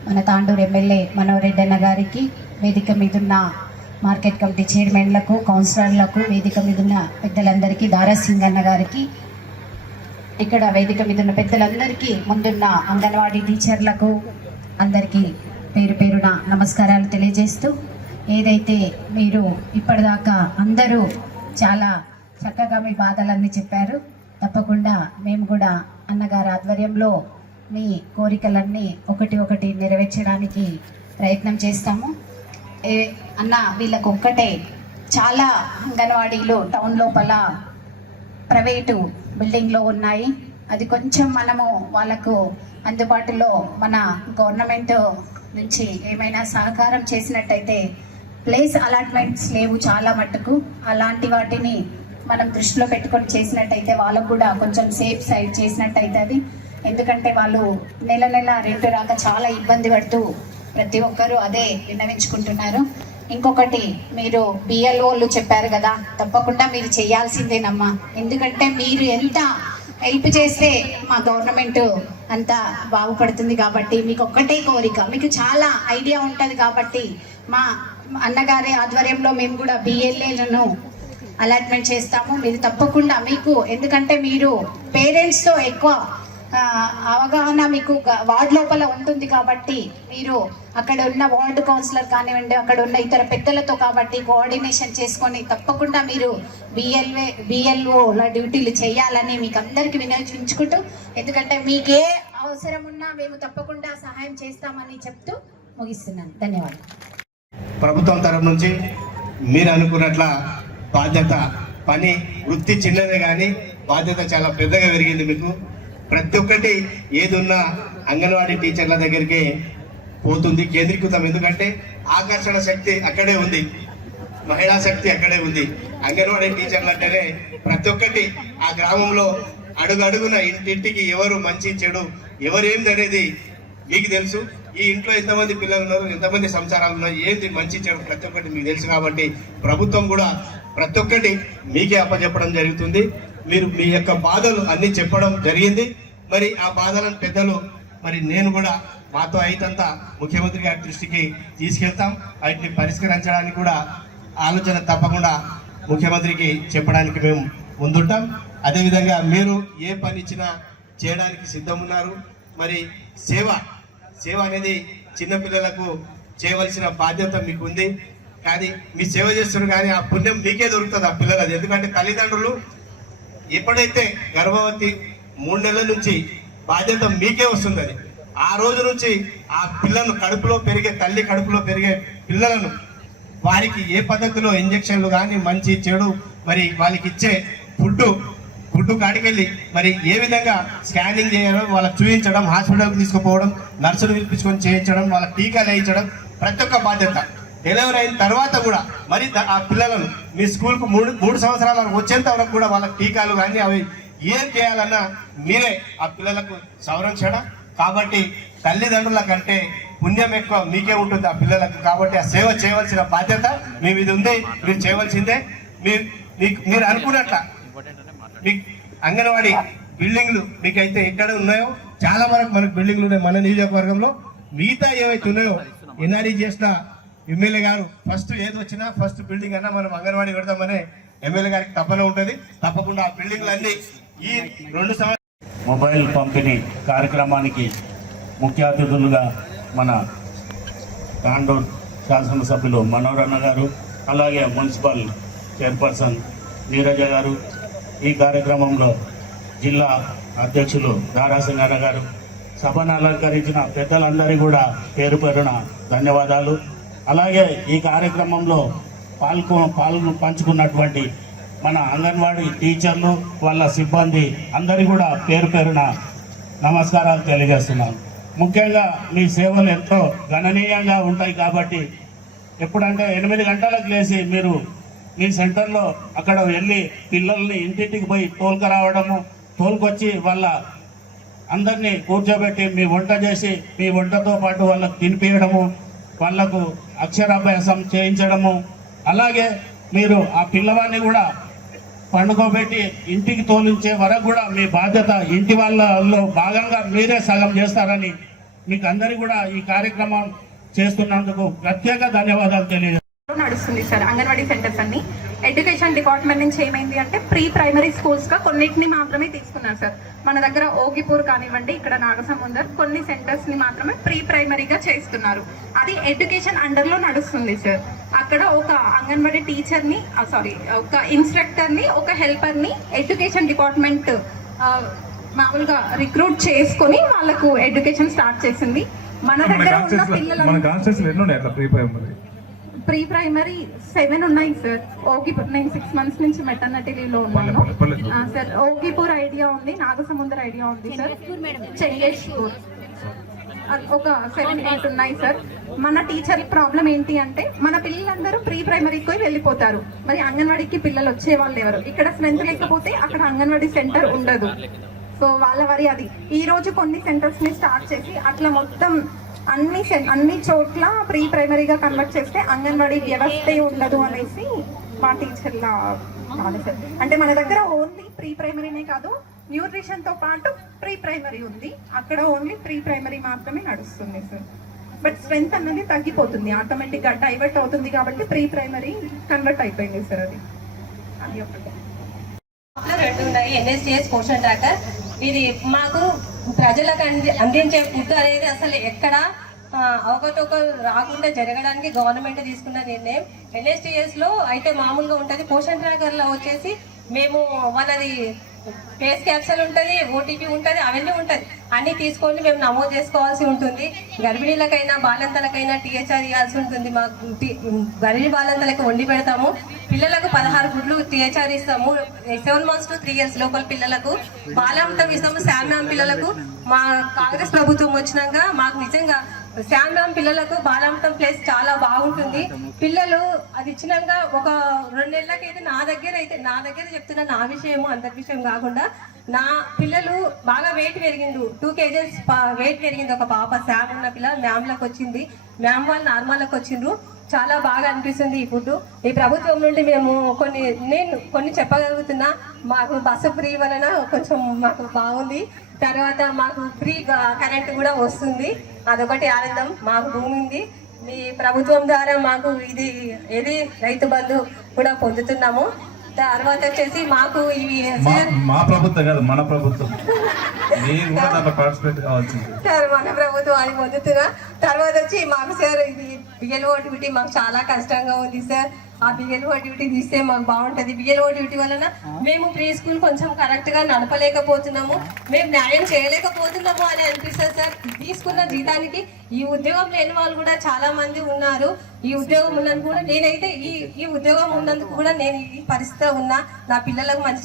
మన తాండూరు ఎమ్మెల్యే మనోహర్ రెడ్డి అన్న గారికి, వేదిక మీదున్న మార్కెట్ కమిటీ చైర్మన్లకు, కౌన్సిలర్లకు, వేదిక మీదున్న పెద్దలందరికీ, దారాసింగ్ అన్న గారికి, ఇక్కడ వేదిక మీదున్న పెద్దలందరికీ, ముందున్న అంగన్వాడీ టీచర్లకు అందరికీ పేరు పేరున నమస్కారాలు తెలియజేస్తూ, ఏదైతే మీరు ఇప్పటిదాకా అందరూ చాలా చక్కగా మీ బాధలన్నీ చెప్పారు. తప్పకుండా మేము కూడా అన్నగారి ఆధ్వర్యంలో మీ కోరికలన్నీ ఒకటి నెరవేర్చడానికి ప్రయత్నం చేస్తాము. అన్న వీళ్ళకు ఒక్కటే, చాలా అంగన్వాడీలు టౌన్ లోపల ప్రైవేటు బిల్డింగ్లో ఉన్నాయి. అది కొంచెం మనము వాళ్ళకు అందుబాటులో మన గవర్నమెంట్ నుంచి ఏమైనా సహకారం చేసినట్టయితే, ప్లేస్ అలాట్మెంట్స్ లేవు చాలా మట్టుకు, అలాంటి వాటిని మనం దృష్టిలో పెట్టుకొని చేసినట్టయితే వాళ్ళకు కూడా కొంచెం సేఫ్ సైడ్ చేసినట్టయితే అది. ఎందుకంటే వాళ్ళు నెల రెంట్ రాక చాలా ఇబ్బంది పడుతూ ప్రతి ఒక్కరూ అదే విన్నవించుకుంటున్నారు. ఇంకొకటి, మీరు బిఎల్ఓలు చెప్పారు కదా, తప్పకుండా మీరు చేయాల్సిందేనమ్మా. ఎందుకంటే మీరు ఎంత హెల్ప్ చేస్తే మా గవర్నమెంట్ అంతా బాగుపడుతుంది. కాబట్టి మీకు ఒక్కటే కోరిక, మీకు చాలా ఐడియా ఉంటుంది కాబట్టి మా అన్నగారి ఆధ్వర్యంలో మేము కూడా బిఎల్ఏలను అలాట్మెంట్ చేస్తాము. మీరు తప్పకుండా మీకు, ఎందుకంటే మీరు పేరెంట్స్తో ఎక్కువ అవగాహన మీకు వార్డు లోపల ఉంటుంది కాబట్టి మీరు అక్కడ ఉన్న వార్డు కౌన్సిలర్ కానివ్వండి, అక్కడ ఉన్న ఇతర పెద్దలతో కాబట్టి కోఆర్డినేషన్ చేసుకొని తప్పకుండా మీరు బిఎల్ఓల డ్యూటీలు చేయాలని మీకు అందరికీ వినియోగించుకుంటూ, ఎందుకంటే మీకే అవసరం ఉన్నా మేము తప్పకుండా సహాయం చేస్తామని చెప్తూ ముగిస్తున్నాను. ధన్యవాదాలు. ప్రభుత్వం తరఫు నుంచి మీరు అనుకున్నట్ల బాధ్యత, పని వృత్తి చిన్నదే కానీ బాధ్యత చాలా పెద్దగా పెరిగింది మీకు. ప్రతి ఒక్కటి ఏదున్నా అంగన్వాడీ టీచర్ల దగ్గరికి పోతుంది, కేంద్రీకృతం. ఎందుకంటే ఆకర్షణ శక్తి అక్కడే ఉంది, మహిళా శక్తి అక్కడే ఉంది. అంగన్వాడీ టీచర్లు అంటేనే ప్రతి ఒక్కటి ఆ గ్రామంలో అడుగడుగున ఇంటింటికి ఎవరు మంచి చెడు ఎవరేంది అనేది మీకు తెలుసు. ఈ ఇంట్లో ఎంతమంది పిల్లలు ఉన్నారు, ఎంతమంది సంసారాలు ఉన్నాయి, ఏంటి మంచి చెడు ప్రతి ఒక్కటి మీకు తెలుసు. కాబట్టి ప్రభుత్వం కూడా ప్రతి ఒక్కటి మీకే అప్పచెప్పడం జరుగుతుంది. మీరు మీ యొక్క బాధలు అన్ని చెప్పడం జరిగింది. మరి ఆ బాధలను పెద్దలు, మరి నేను కూడా మాతో అయితంతా ముఖ్యమంత్రి గారి దృష్టికి తీసుకెళ్తాం. వాటిని పరిష్కరించడానికి కూడా ఆలోచన తప్పకుండా ముఖ్యమంత్రికి చెప్పడానికి మేము ముందుంటాం. అదేవిధంగా మీరు ఏ పని ఇచ్చినా చేయడానికి సిద్ధం ఉన్నారు. మరి సేవ అనేది చిన్నపిల్లలకు చేయవలసిన బాధ్యత మీకు ఉంది. కానీ మీ సేవ చేస్తున్నారు కానీ ఆ పుణ్యం మీకే దొరుకుతుంది ఆ పిల్లలది. ఎందుకంటే తల్లిదండ్రులు ఎప్పుడైతే గర్భవతి 3 నెలల నుంచి బాధ్యత మీకే వస్తుంది. అది ఆ రోజు నుంచి ఆ పిల్లను తల్లి కడుపులో పెరిగే పిల్లలను వారికి ఏ పద్ధతిలో ఇంజక్షన్లు కానీ మంచి చెడు మరి వాళ్ళకి ఇచ్చే ఫుడ్ కాడికెళ్ళి మరి ఏ విధంగా స్కానింగ్ చేయడం, వాళ్ళకి చూపించడం, హాస్పిటల్కి తీసుకుపోవడం, నర్సులు పిలిపించుకొని చేయించడం, వాళ్ళకి టీకాలు వేయించడం ప్రతి ఒక్క బాధ్యత. డెలివరీ అయిన తర్వాత కూడా మరి ఆ పిల్లలను మీ స్కూల్కు మూడు సంవత్సరాల వచ్చేంత వరకు కూడా వాళ్ళకి టీకాలు కానీ అవి ఏం చేయాలన్నా మీరే ఆ పిల్లలకు సంరక్షణ. కాబట్టి తల్లిదండ్రుల కంటే పుణ్యం ఎక్కువ మీకే ఉంటుంది ఆ పిల్లలకు. కాబట్టి ఆ సేవ చేయవలసిన బాధ్యత మీ మీద ఉంది, మీరు చేయవలసిందే. మీరు అనుకున్నట్ల మీకు అంగన్వాడీ బిల్డింగ్లు మీకైతే ఎక్కడ ఉన్నాయో చాలా వరకు మనకు బిల్డింగ్లు ఉన్నాయి మన నియోజకవర్గంలో. మిగతా ఏవైతే ఉన్నాయో ఎన్ఆర్ఈ చేసిన ఎమ్మెల్యే గారు ఫస్ట్ ఏది వచ్చినా ఫస్ట్ బిల్డింగ్ అన్నా మనం అంగన్వాడీ పెడదామనే ఎమ్మెల్యే గారికి తప్పన ఉంటుంది. తప్పకుండా ఆ బిల్డింగ్లన్నీ ఈ 2 సంవత్సరాలు మొబైల్ పంపిణీ కార్యక్రమానికి ముఖ్య అతిథులుగా మన తాండూరు శాసనసభ్యులు మనోహరన్న గారు, అలాగే మున్సిపల్ చైర్పర్సన్ నీరజ గారు, ఈ కార్యక్రమంలో జిల్లా అధ్యక్షులు దారాసింగారావు గారు, సభను అలంకరించిన పెద్దలందరికీ కూడా పేరు పేరున ధన్యవాదాలు. అలాగే ఈ కార్యక్రమంలో పాల్గొ పంచుకున్నటువంటి మన అంగన్వాడీ టీచర్లు, వాళ్ళ సిబ్బంది అందరికీ కూడా పేరు పేరున నమస్కారాలు తెలియజేస్తున్నాను. ముఖ్యంగా మీ సేవలు ఎంతో గణనీయంగా ఉంటాయి కాబట్టి ఎప్పుడంటే 8 గంటలకు లేచి మీరు మీ సెంటర్లో అక్కడ వెళ్ళి పిల్లల్ని ఇంటింటికి పోయి తోలుకురావడము, తోలుకొచ్చి వాళ్ళ అందరినీ కూర్చోబెట్టి మీ వంట చేసి మీ వంటతో పాటు వాళ్ళకు తినిపించడము, వాళ్లకు అక్షరాభ్యాసం చేయించడము, అలాగే మీరు ఆ పిల్లవాడిని కూడా పండుకోబెట్టి ఇంటికి తోలించే వరకు కూడా మీ బాధ్యత ఇంటి వాళ్ళలో భాగంగా మీరే సగం చేస్తారని మీకు అందరికీ కూడా ఈ కార్యక్రమం చేస్తున్నందుకు ప్రత్యేక ధన్యవాదాలు తెలియజేస్తాను. నడుస్తుంది సార్ అంగన్వాడీ సెంటర్స్ అన్ని. ఎడ్యుకేషన్ డిపార్ట్మెంట్ నుంచి ఏమైంది అంటే ప్రీ ప్రైమరీ స్కూల్స్ గా కొన్నిటిని మాత్రమే తీసుకున్నారు సార్. మన దగ్గర ఓగిపూర్ కానివ్వండి, ఇక్కడ నాగసముందర్ కొన్ని సెంటర్స్ ని మాత్రమే ప్రీ ప్రైమరీగా చేస్తున్నారు. అది ఎడ్యుకేషన్ అండర్ లో నడుస్తుంది సార్. అక్కడ ఒక అంగన్వాడీ టీచర్ ని ఒక ఇన్స్ట్రక్టర్ ని, ఒక హెల్పర్ ని ఎడ్యుకేషన్ డిపార్ట్మెంట్ మామూలుగా రిక్రూట్ చేసుకొని వాళ్ళకు ఎడ్యుకేషన్ స్టార్ట్ చేసింది. మన దగ్గర ఉన్న పిల్లలు ప్రీ ప్రైమరీ 7 ఉన్నాయి సార్. ఓగిపూర్, నేను 6 months నుంచి మెటర్నిటీ లీవ్ లో ఉన్నాను సార్. ఓగిపూర్ ఐడియా ఉంది, నాగసముద్ర ఐడియా ఉంది సార్, చెంగేశ్పూర్ ఒక 7-8 ఉన్నాయి సార్. మన టీచర్ ప్రాబ్లం ఏంటి అంటే మన పిల్లలందరూ ప్రీ ప్రైమరీకి వెళ్ళిపోతారు, మరి అంగన్వాడీకి పిల్లలు వచ్చే వాళ్ళు ఎవరు? ఇక్కడ స్ట్రెంత్ లేకపోతే అక్కడ అంగన్వాడీ సెంటర్ ఉండదు. సో వాళ్ళ వరి అది. ఈ రోజు కొన్ని సెంటర్స్ ని స్టార్ట్ చేసి అట్లా మొత్తం అన్ని చోట్ల ప్రీ ప్రైమరీగా కన్వర్ట్ చేస్తే అంగన్వాడీ వ్యవస్థే ఉండదు అనేసి మా టీచర్ల సార్. అంటే మన దగ్గర ఓన్లీ ప్రీ ప్రైమరీనే కాదు, న్యూట్రిషన్ తో పాటు ప్రీ ప్రైమరీ ఉంది. అక్కడ ఓన్లీ ప్రీ ప్రైమరీ మాత్రమే నడుస్తుంది సార్. బట్ స్ట్రెంత్ అన్నది తగ్గిపోతుంది, ఆటోమేటిక్ గా డైవర్ట్ అవుతుంది కాబట్టి ప్రీ ప్రైమరీ కన్వర్ట్ అయిపోయింది సార్. అది ఒకటి. 2 ఉన్నాయి, NSDS పోషన్ ట్రాకర్. ఇది మాకు ప్రజలకు అందించే ఫుడ్ అనేది అసలు ఎక్కడ అవకతవకలు రాకుండా జరగడానికి గవర్నమెంట్ తీసుకున్న నిర్ణయం. NSDS లో అయితే మామూలుగా ఉంటుంది, పోషన్ ట్రాకర్ లో వచ్చేసి మేము వాళ్ళది ఫేస్ క్యాప్సూల్ ఉంటుంది, OTP ఉంటుంది, అవన్నీ ఉంటుంది. అన్నీ తీసుకొని మేము నమోదు చేసుకోవాల్సి ఉంటుంది. గర్భిణీలకైనా బాలంతలకైనా THR ఇవ్వాల్సి ఉంటుంది. మాకు గర్భిణీ బాలంతలకు వండి పెడతాము. పిల్లలకు 16 గుడ్లు THR ఇస్తాము. 7 months to 3 years లోపల పిల్లలకు బాలామృతం ఇస్తాము. శామ్యామ్ పిల్లలకు మా కాంగ్రెస్ ప్రభుత్వం వచ్చినాక మాకు నిజంగా శామ్యామ్ పిల్లలకు బాలామృతం ప్లేస్ చాలా బాగుంటుంది. పిల్లలు అది ఇచ్చినాక ఒక 2 నెలలకైతే నా దగ్గర చెప్తున్నా, నా విషయము అందరి విషయం కాకుండా, నా పిల్లలు బాగా వెయిట్ పెరిగిండు. 2 kgs వెయిట్ పెరిగింది. ఒక పాప శామ్ ఉన్న పిల్ల మ్యామ్లకు వచ్చింది, మ్యామ్ వాళ్ళు నార్మల్కి వచ్చిండ్రు. చాలా బాగా అనిపిస్తుంది ఈ ఫుడ్. ఈ ప్రభుత్వం నుండి మేము కొన్ని చెప్పగలుగుతున్నా. మాకు బస్సు ఫ్రీ వలన కొంచెం మాకు బాగుంది. తర్వాత మాకు ఫ్రీ కరెంట్ కూడా వస్తుంది, అదొకటి ఆనందం. మాకు భూమి ఉంది, మీ ప్రభుత్వం ద్వారా మాకు ఏది రైతు బంధు కూడా పొందుతున్నాము. తర్వాత వచ్చేసి మాకు ఇవి మా ప్రభుత్వం కాదు, మన ప్రభుత్వం పార్టిసిపేట్ కావాల్సింది సార్, మన ప్రభుత్వం అని పొందుతున్నా. తర్వాత వచ్చి మాకు సార్ ఇది బిఎల్ఓ డ్యూటీ మాకు చాలా కష్టంగా ఉంది సార్. ఆ బిఎల్ఓ డ్యూటీ తీస్తే మాకు బాగుంటుంది. బిఎల్ఓ డ్యూటీ వలన మేము ప్రీ స్కూల్ కొంచెం కరెక్ట్గా నడపలేకపోతున్నాము, మేము న్యాయం చేయలేకపోతున్నాము అని అనిపిస్తుంది సార్. తీసుకున్న జీతానికి ఈ ఉద్యోగం లేని వాళ్ళు కూడా చాలా మంది ఉన్నారు. ఈ ఉద్యోగం ఉన్నందుకు కూడా నేనైతే ఈ ఉద్యోగం ఉన్నందుకు కూడా నేను ఈ పరిస్థితిలో ఉన్నా. నా పిల్లలకు మంచి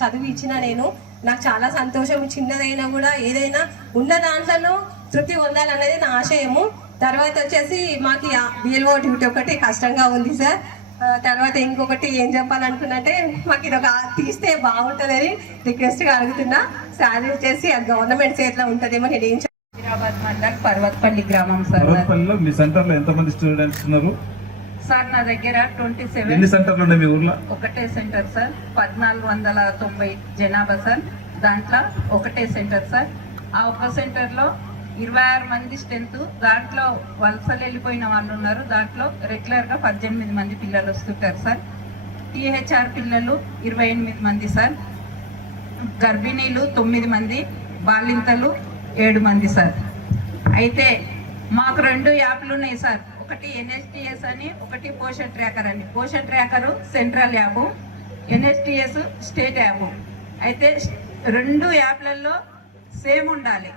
చదువు ఇచ్చిన నేను, నాకు చాలా సంతోషం. చిన్నదైనా కూడా ఏదైనా ఉన్న దాంట్లో తృప్తి పొందాలనేది నా ఆశయము. తర్వాత వచ్చేసి మాకు బిఎల్ఓ డ్యూటీ ఒకటి కష్టంగా ఉంది సార్. తర్వాత ఇంకొకటి ఏం చెప్పాలనుకున్నంటే మాకు ఇది ఒక తీస్తే బాగుంటుందని రిక్వెస్ట్గా అడుగుతున్నా. శాలరీ వచ్చేసి అది గవర్నమెంట్ చేతిలో ఉంటుందేమో. నేను ఏం హైదరాబాద్ మండల్ పర్వత్పల్లి గ్రామం సార్. పర్వత్పల్లిలో మీ సెంటర్లో ఎంతమంది స్టూడెంట్స్ ఉన్నారు సార్? నా దగ్గర 27. ఎన్ని సెంటర్లు ఉన్నాయి మీ ఊర్లో? ఒకటే సెంటర్ సార్. 1490 జనాభా సార్. దాంట్లో ఒకటే సెంటర్ సార్. ఆ ఒక్క సెంటర్లో 26 మంది స్ట్రెంత్. దాంట్లో వలసలు వెళ్ళిపోయిన వాళ్ళు ఉన్నారు. దాంట్లో రెగ్యులర్గా 18 మంది పిల్లలు వస్తుంటారు సార్. టీహెచ్ఆర్ పిల్లలు 28 మంది సార్. గర్భిణీలు 9 మంది, బాలింతలు 7 మంది సార్. అయితే మాకు 2 యాప్లు ఉన్నాయి సార్. ఒకటి NSTS అని, ఒకటి పోషన్ ట్రాకర్ అని. Poshan tracker central app, NSTS state app. అయితే 2 యాప్లలో సేమ్ ఉండాలి.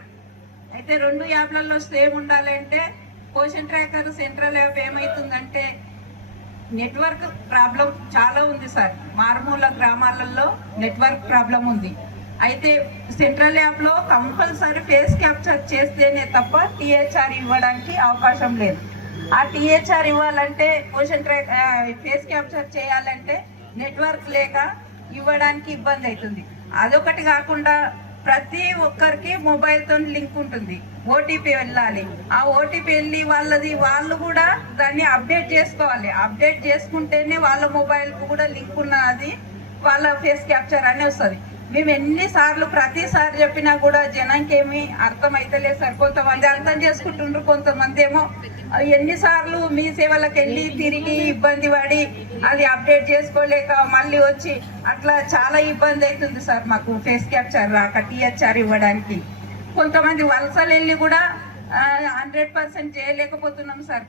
అయితే 2 యాప్లలో సేమ్ ఉండాలంటే పోషన్ ట్రాకర్ సెంట్రల్ యాప్ ఏమవుతుందంటే నెట్వర్క్ ప్రాబ్లం చాలా ఉంది సార్. మారుమూల గ్రామాలలో నెట్వర్క్ ప్రాబ్లం ఉంది. అయితే సెంట్రల్ యాప్లో కంపల్సరీ ఫేస్ క్యాప్చర్ చేస్తేనే తప్ప THR ఇవ్వడానికి అవకాశం లేదు. ఆ THR ఇవ్వాలంటే పోషన్ ట్రాక్ ఫేస్ క్యాప్చర్ చేయాలంటే నెట్వర్క్ లేక ఇవ్వడానికి ఇబ్బంది అవుతుంది. అదొకటి కాకుండా ప్రతి ఒక్కరికి మొబైల్తో లింక్ ఉంటుంది. ఓటీపీ వెళ్ళాలి. ఆ ఓటీపీ వెళ్ళి వాళ్ళు కూడా దాన్ని అప్డేట్ చేసుకోవాలి. అప్డేట్ చేసుకుంటేనే వాళ్ళ మొబైల్కు కూడా లింక్ ఉన్నది, వాళ్ళ ఫేస్ క్యాప్చర్ అని వస్తుంది. మేము ఎన్నిసార్లు ప్రతిసారి చెప్పినా కూడా జనానికి ఏమీ అర్థమైతలేదు సార్. కొంతమంది అర్థం చేసుకుంటుండ్రు, కొంతమంది ఏమో ఎన్నిసార్లు మీ సేవలకు వెళ్ళి తిరిగి ఇబ్బంది పడి అది అప్డేట్ చేసుకోలేక మళ్ళీ వచ్చి అట్లా చాలా ఇబ్బంది అవుతుంది సార్. మాకు ఫేస్ క్యాప్చర్ రాక THR ఇవ్వడానికి కొంతమంది వలసలు వెళ్ళి కూడా 100% చేయలేకపోతున్నాం సార్.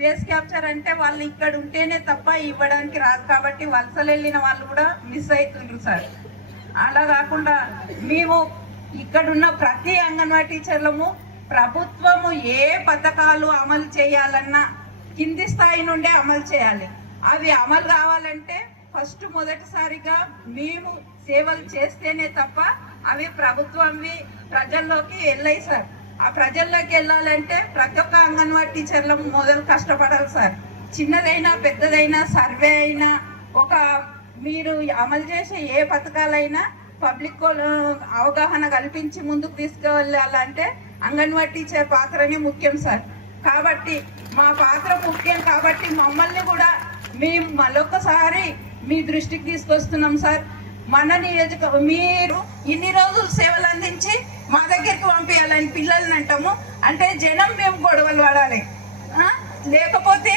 ఫేస్ క్యాప్చర్ అంటే వాళ్ళు ఇక్కడ ఉంటేనే తప్ప ఇవ్వడానికి రాదు కాబట్టి వలసలు వెళ్ళిన వాళ్ళు కూడా మిస్ అవుతుండ్రు సార్. అలా కాకుండా మేము ఇక్కడున్న ప్రతి అంగన్వాడీ టీచర్లము ప్రభుత్వము ఏ పథకాలు అమలు చేయాలన్నా కింది స్థాయి నుండే అమలు చేయాలి. అవి అమలు కావాలంటే ఫస్ట్ మొదటిసారిగా మేము సేవలు చేస్తేనే తప్ప అవి ప్రభుత్వంవి ప్రజల్లోకి వెళ్ళాయి సార్. ఆ ప్రజల్లోకి వెళ్ళాలంటే ప్రతి ఒక్క అంగన్వాడీ టీచర్లు మొదలు కష్టపడాలి సార్. చిన్నదైనా పెద్దదైనా సర్వే అయినా ఒక మీరు అమలు చేసే ఏ పథకాలైనా పబ్లిక్ అవగాహన కల్పించి ముందుకు తీసుకువెళ్ళాలంటే అంగన్వాడీ టీచర్ పాత్రనే ముఖ్యం సార్. కాబట్టి మా పాత్ర ముఖ్యం కాబట్టి మమ్మల్ని కూడా మేము మరొకసారి మీ దృష్టికి తీసుకొస్తున్నాం సార్. మన మీరు ఇన్ని రోజులు సేవలు అందించి మా దగ్గరికి పంపించాలని పిల్లల్ని అంటాము అంటే జనం మేము గొడవలు పడాలి, లేకపోతే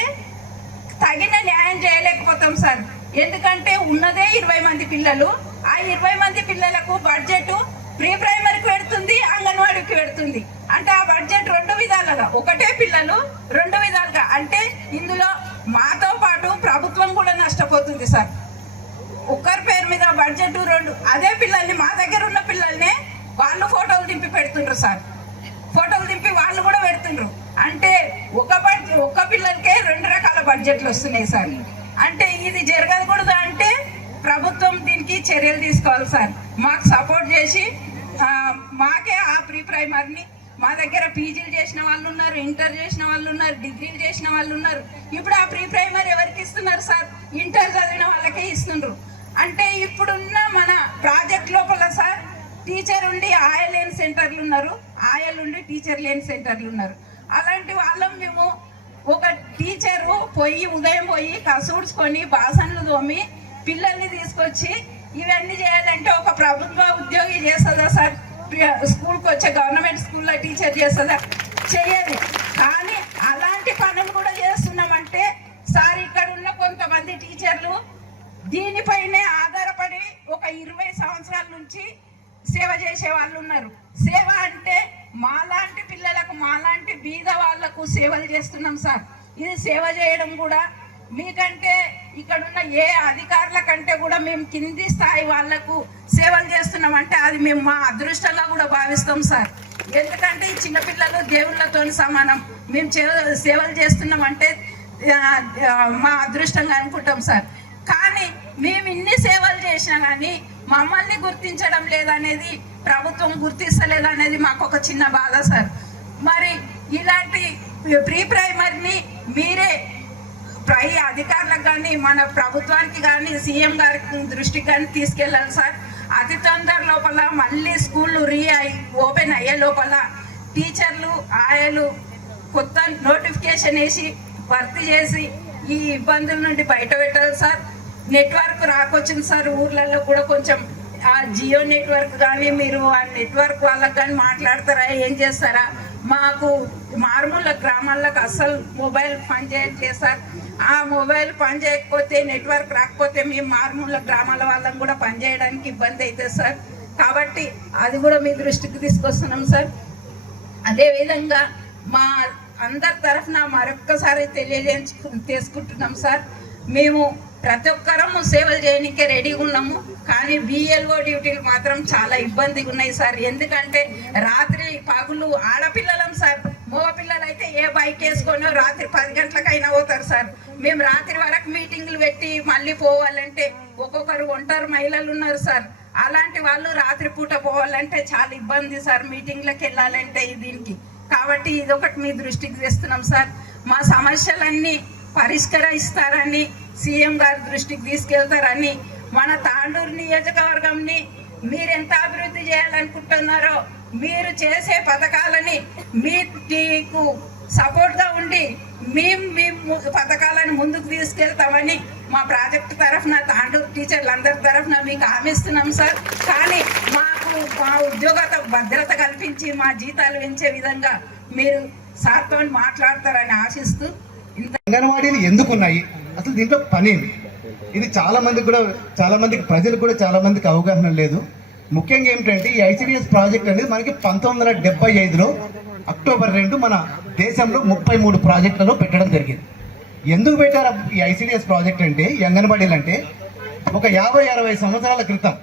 తగిన న్యాయం చేయలేకపోతాం సార్. ఎందుకంటే ఉన్నదే 20 మంది పిల్లలు. ఆ 20 మంది పిల్లలకు బడ్జెట్ ప్రీ ప్రైమరీకి పెడుతుంది, అంగన్వాడీకి పెడుతుంది. అంటే ఆ బడ్జెట్ 2 విధాలుగా, ఒకటే పిల్లలు 2 విధాలుగా. అంటే ఇందులో మాతో పాటు ప్రభుత్వం కూడా నష్టపోతుంది సార్. ఒక్కరి పేరు మీద బడ్జెట్ 2, అదే పిల్లల్ని మా దగ్గర ఉన్న పిల్లల్నే వాళ్ళు ఫోటోలు దింపి పెడుతుండ్రు సార్. ఫోటోలు దింపి వాళ్ళు కూడా పెడుతుండ్రు. అంటే ఒక పిల్లలకే 2 రకాల బడ్జెట్లు వస్తున్నాయి సార్. అంటే ఇది జరగకూడదు. అంటే ప్రభుత్వం దీనికి చర్యలు తీసుకోవాలి సార్. మాకు సపోర్ట్ చేసి మాకే ఆ ప్రీ ప్రైమరీని మా దగ్గర పీజీలు చేసిన వాళ్ళు ఉన్నారు, ఇంటర్ చేసిన వాళ్ళు ఉన్నారు, డిగ్రీలు చేసిన వాళ్ళు ఉన్నారు. ఇప్పుడు ఆ ప్రీ ప్రైమరీ ఎవరికి ఇస్తున్నారు సార్? ఇంటర్ చదివిన వాళ్ళకే ఇస్తున్నారు. అంటే ఇప్పుడున్న మన ప్రాజెక్ట్ లోపల సార్ టీచర్ ఉండి ఆయ లేని సెంటర్లు ఉన్నారు, ఆయలు ఉండి టీచర్ లేని సెంటర్లు ఉన్నారు. అలాంటి వాళ్ళం మేము ఒక టీచరు ఉదయం పోయి కసూడ్చుకొని బాసన్లు తోమి పిల్లల్ని తీసుకొచ్చి ఇవన్నీ చేయాలంటే ఒక ప్రభుత్వ ఉద్యోగి చేస్తుందా సార్? స్కూల్కి వచ్చే గవర్నమెంట్ స్కూల్లో టీచర్ చేస్తుందా? చెయ్యదు. కానీ అలాంటి పనులు కూడా చేస్తున్నామంటే సార్ ఇక్కడ ఉన్న కొంతమంది టీచర్లు దీనిపైనే ఆధారపడి ఒక 20 సంవత్సరాల నుంచి సేవ చేసే వాళ్ళు ఉన్నారు. సేవ అంటే మాలాంటి పిల్లలకు, మాలాంటి బీద వాళ్లకు సేవలు చేస్తున్నాం సార్. ఇది సేవ చేయడం కూడా మీకంటే ఇక్కడున్న ఏ అధికారుల కంటే కూడా మేము కింది స్థాయి వాళ్లకు సేవలు చేస్తున్నామంటే అది మేము మా అదృష్టంగా కూడా భావిస్తాం సార్. ఎందుకంటే ఈ చిన్నపిల్లలు దేవుళ్ళతో సమానం. మేము సేవలు చేస్తున్నామంటే మా అదృష్టంగా అనుకుంటాం సార్. కానీ మేము ఇన్ని సేవలు చేసినా కానీ మమ్మల్ని గుర్తించడం లేదనేది, ప్రభుత్వం గుర్తిస్తలేదనేది మాకు ఒక చిన్న బాధ సార్. మరి ఇలాంటి ప్రీ ప్రైమరీని మీరే అధికారులకు కానీ మన ప్రభుత్వానికి కానీ సీఎం గారి దృష్టికి కానీ తీసుకెళ్ళాలి సార్. అతి తొందర లోపల మళ్ళీ స్కూళ్ళు ఓపెన్ అయ్యే లోపల టీచర్లు ఆయలు కొత్త నోటిఫికేషన్ వేసి భర్తీ చేసి ఈ ఇబ్బందుల నుండి బయట పెట్టాలి సార్. నెట్వర్క్ రాకొచ్చింది సార్, ఊర్లలో కూడా కొంచెం ఆ జియో నెట్వర్క్ కానీ మీరు ఆ నెట్వర్క్ వాళ్ళకి కానీ మాట్లాడతారా, ఏం చేస్తారా? మాకు మారుమూల గ్రామాలకు అస్సలు మొబైల్ పనిచేయట్లేదు సార్. ఆ మొబైల్ పనిచేయకపోతే, నెట్వర్క్ రాకపోతే మేము మారుమూల గ్రామాల వాళ్ళని కూడా పనిచేయడానికి ఇబ్బంది అవుతుంది సార్. కాబట్టి అది కూడా మీ దృష్టికి తీసుకొస్తున్నాం సార్. అదేవిధంగా మా అందరి తరఫున మరొక్కసారి తీసుకుంటున్నాం సార్. మేము ప్రతి ఒక్కరము సేవలు చేయడానికే రెడీగా ఉన్నాము. కానీ బిఎల్ఓ డ్యూటీలు మాత్రం చాలా ఇబ్బందిగా ఉన్నాయి సార్. ఎందుకంటే రాత్రి పగులు ఆడపిల్లలం సార్. మగ పిల్లలు అయితే ఏ బైక్ వేసుకొని రాత్రి 10 గంటలకైనా పోతారు సార్. మేము రాత్రి వరకు మీటింగ్లు పెట్టి మళ్ళీ పోవాలంటే ఒక్కొక్కరు ఒంటరి మహిళలు ఉన్నారు సార్. అలాంటి వాళ్ళు రాత్రి పూట పోవాలంటే చాలా ఇబ్బంది సార్, మీటింగ్లకు వెళ్ళాలంటే దీనికి. కాబట్టి ఇదొకటి మీ దృష్టికి తెస్తున్నాం సార్. మా సమస్యలన్నీ పరిష్కరిస్తారని, సీఎం గారి దృష్టికి తీసుకెళ్తారని, మన తాండూరు నియోజకవర్గంని మీరెంత అభివృద్ధి చేయాలనుకుంటున్నారో మీరు చేసే పథకాలని మీకు సపోర్ట్గా ఉండి మేము పథకాలను ముందుకు తీసుకెళ్తామని మా ప్రాజెక్టు తరఫున తాండూరు టీచర్లందరి తరఫున మీకు హామీస్తున్నాం సార్. కానీ మాకు మా ఉద్యోగ భద్రత కల్పించి మా జీతాలు పెంచే విధంగా మీరు సార్తో మాట్లాడతారని ఆశిస్తూ అంగన్వాడీలు ఎందుకున్నాయి, అసలు దీంట్లో పనేమి, ఇది చాలా మందికి ప్రజలకు కూడా చాలా మందికి అవగాహన లేదు. ముఖ్యంగా ఏమిటంటే ఈ ఐసిడిఎస్ ప్రాజెక్ట్ అనేది మనకి 1975లో అక్టోబర్ 2 మన దేశంలో 33 ప్రాజెక్టులలో పెట్టడం జరిగింది. ఎందుకు పెట్టారు ఈ ఐసిడిఎస్ ప్రాజెక్ట్ అంటే, ఈ అంగన్వాడీలు అంటే, ఒక 50-60 సంవత్సరాల క్రితం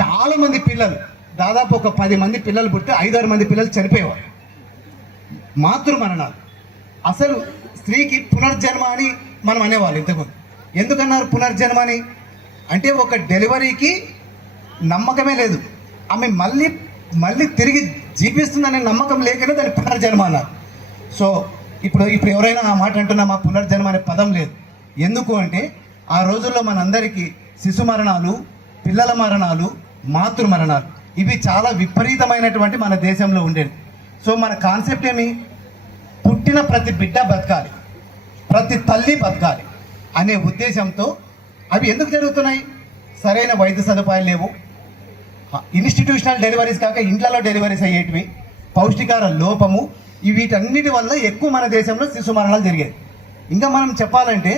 చాలా మంది పిల్లలు, దాదాపు ఒక 10 మంది పిల్లలు పుడితే 5-6 మంది పిల్లలు చనిపోయేవారు. మాతృమరణాలు. అసలు స్త్రీకి పునర్జన్మ అని మనం అనేవాళ్ళు ఇంతకుముందు. ఎందుకన్నారు పునర్జన్మ అంటే ఒక డెలివరీకి నమ్మకమే లేదు, ఆమె మళ్ళీ తిరిగి జీవిస్తుందనే నమ్మకం లేకనే దాన్ని పునర్జన్మ అన్నారు. సో ఇప్పుడు ఎవరైనా ఆ మాట అంటున్నా మా పునర్జన్మ అనే పదం లేదు. ఎందుకు అంటే ఆ రోజుల్లో మనందరికీ శిశు మరణాలు, పిల్లల మరణాలు, మాతృ మరణాలు ఇవి చాలా విపరీతమైనటువంటి మన దేశంలో ఉండేది. సో మన కాన్సెప్ట్ ఏమి, పుట్టిన ప్రతి బిడ్డ బతకాలి, ప్రతి తల్లి బతకాలి అనే ఉద్దేశంతో అవి ఎందుకు జరుగుతున్నాయి? సరైన వైద్య సదుపాయాలు లేవు, ఇన్స్టిట్యూషనల్ డెలివరీస్ కాక ఇంట్లలో డెలివరీస్ అయ్యేటివి, పౌష్టికార లోపము, వీటన్నిటి వల్ల ఎక్కువ మన దేశంలో శిశు మరణాలు జరిగాయి. ఇంకా మనం చెప్పాలంటే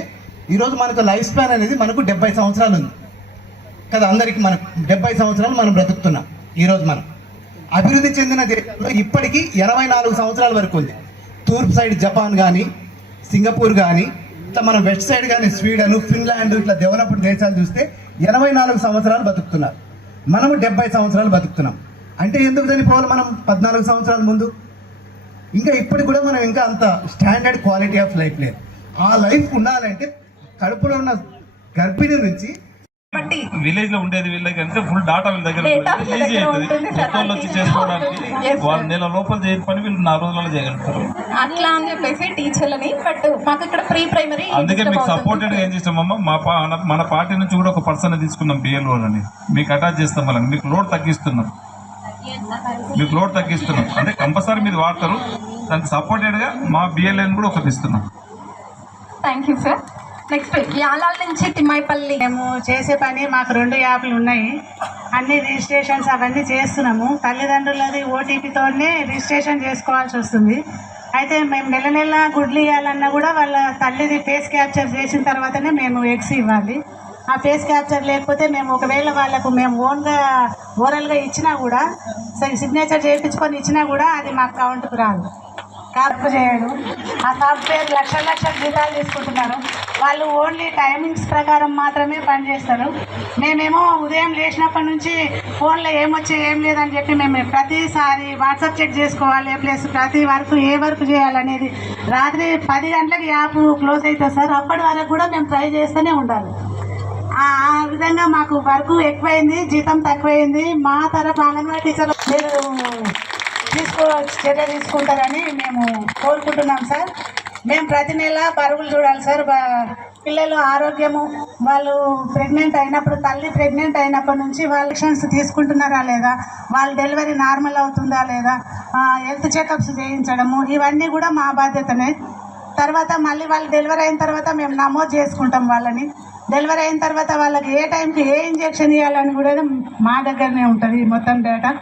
ఈరోజు మనకు లైఫ్ స్పాన్ అనేది మనకు 70 సంవత్సరాలు ఉంది కదా, అందరికీ మనకు 70 సంవత్సరాలు మనం బ్రతుకుతున్నాం. ఈరోజు మనం అభివృద్ధి చెందిన దేశంలో ఇప్పటికీ 84 సంవత్సరాల వరకు ఉంది. తూర్పు సైడ్ జపాన్ కానీ, సింగపూర్ కానీ, ఇట్లా మనం వెస్ట్ సైడ్ కానీ స్వీడన్, ఫిన్లాండ్, ఇట్లా డెవలప్డ్ దేశాలు చూస్తే 84 సంవత్సరాలు బతుకుతున్నారు. మనము 70 సంవత్సరాలు బతుకుతున్నాం. అంటే ఎందుకు చనిపోవాలి మనం 14 సంవత్సరాల ముందు? ఇంకా ఇప్పటికి కూడా మనం ఇంకా అంత స్టాండర్డ్ క్వాలిటీ ఆఫ్ లైఫ్ లేదు. ఆ లైఫ్ ఉండాలంటే కడుపులో ఉన్న గర్భిణి నుంచి విలేజ్ లో ఉండేది వీళ్ళకి అంటే ఫుల్ డాటా వీళ్ళ దగ్గర ఈజీ అవుతుంది. కొత్తలు వచ్చి చేసుకోవడానికి వాళ్ళు నెల లోపల చేయని పని వీళ్ళు 4 రోజులలో చేయగలుగుతారు. అట్లా అని చెప్పేసి టీచర్లని బట్ మాకు ఇక్కడ ప్రీ ప్రైమరీ, అందుకే మీకు సపోర్టెడ్ గా ఏం చేస్తామమ్మా, మన పార్టీ నుంచి కూడా ఒక పర్సన్ తీసుకున్నాం బిఎల్ఓలని, మీకు అటాచ్ చేస్తాం. వాళ్ళని మీకు లోడ్ తగ్గిస్తున్నాం అంటే కంపల్సరీ మీరు వాడతారు. దానికి సపోర్టెడ్ గా మా బిఎల్ఏని కూడా ఒకటి ఇస్తున్నాం. Thank you sir. Next Yalala నుంచి తిమ్మాయిపల్లి. మేము చేసే పని మాకు 2 యాప్లు ఉన్నాయి, అన్ని రిజిస్ట్రేషన్స్ అవన్నీ చేస్తున్నాము. తల్లిదండ్రులది ఓటీపీతోనే రిజిస్ట్రేషన్ చేసుకోవాల్సి వస్తుంది. అయితే మేము నెల గుడ్లు ఇవ్వాలన్నా కూడా వాళ్ళ తల్లిది ఫేస్ క్యాప్చర్ చేసిన తర్వాతనే మేము ఎగ్స్ ఇవ్వాలి. ఆ ఫేస్ క్యాప్చర్ లేకపోతే మేము ఒకవేళ వాళ్ళకు మేము ఓరల్గా ఇచ్చినా కూడా, సిగ్నేచర్ చేయించుకొని ఇచ్చినా కూడా అది మాకు కౌంట్కు రాదు. కార్పు చేయడు. ఆ సాఫ్ట్వేర్ లక్షల జీతాలు తీసుకుంటున్నారు. వాళ్ళు ఓన్లీ టైమింగ్స్ ప్రకారం మాత్రమే పనిచేస్తారు. మేమేమో ఉదయం లేచినప్పటి నుంచి ఫోన్లో ఏమొచ్చే ఏం లేదని చెప్పి మేము ప్రతిసారి వాట్సాప్ చెక్ చేసుకోవాలి, ప్లస్ ప్రతి వర్క్ ఏ వర్క్ చేయాలనేది రాత్రి 10 గంటలకు యాప్ క్లోజ్ అవుతుంది సార్. అప్పటి వరకు కూడా మేము ట్రై చేస్తూనే ఉండాలి. ఆ విధంగా మాకు వర్క్ ఎక్కువైంది, జీతం తక్కువైంది. మా తరఫు అంగన్వాడీ టీచర్ మీరు చర్య తీసుకుంటారని మేము కోరుకుంటున్నాం సార్. మేము ప్రతి నెల బరువులు చూడాలి సార్. పిల్లలు ఆరోగ్యము, వాళ్ళు ప్రెగ్నెంట్ అయినప్పుడు, తల్లి ప్రెగ్నెంట్ అయినప్పటి నుంచి వాళ్ళు ఇంజెక్షన్స్ తీసుకుంటున్నారా లేదా, వాళ్ళ డెలివరీ నార్మల్ అవుతుందా లేదా, హెల్త్ చెకప్స్ చేయించడము, ఇవన్నీ కూడా మా బాధ్యతనే. తర్వాత మళ్ళీ వాళ్ళు డెలివరీ అయిన తర్వాత మేము నమోదు చేసుకుంటాం వాళ్ళని. డెలివరీ అయిన తర్వాత వాళ్ళకి ఏ టైంకి ఏ ఇంజెక్షన్ ఇవ్వాలని కూడా మా దగ్గరనే ఉంటుంది మొత్తం డేటా.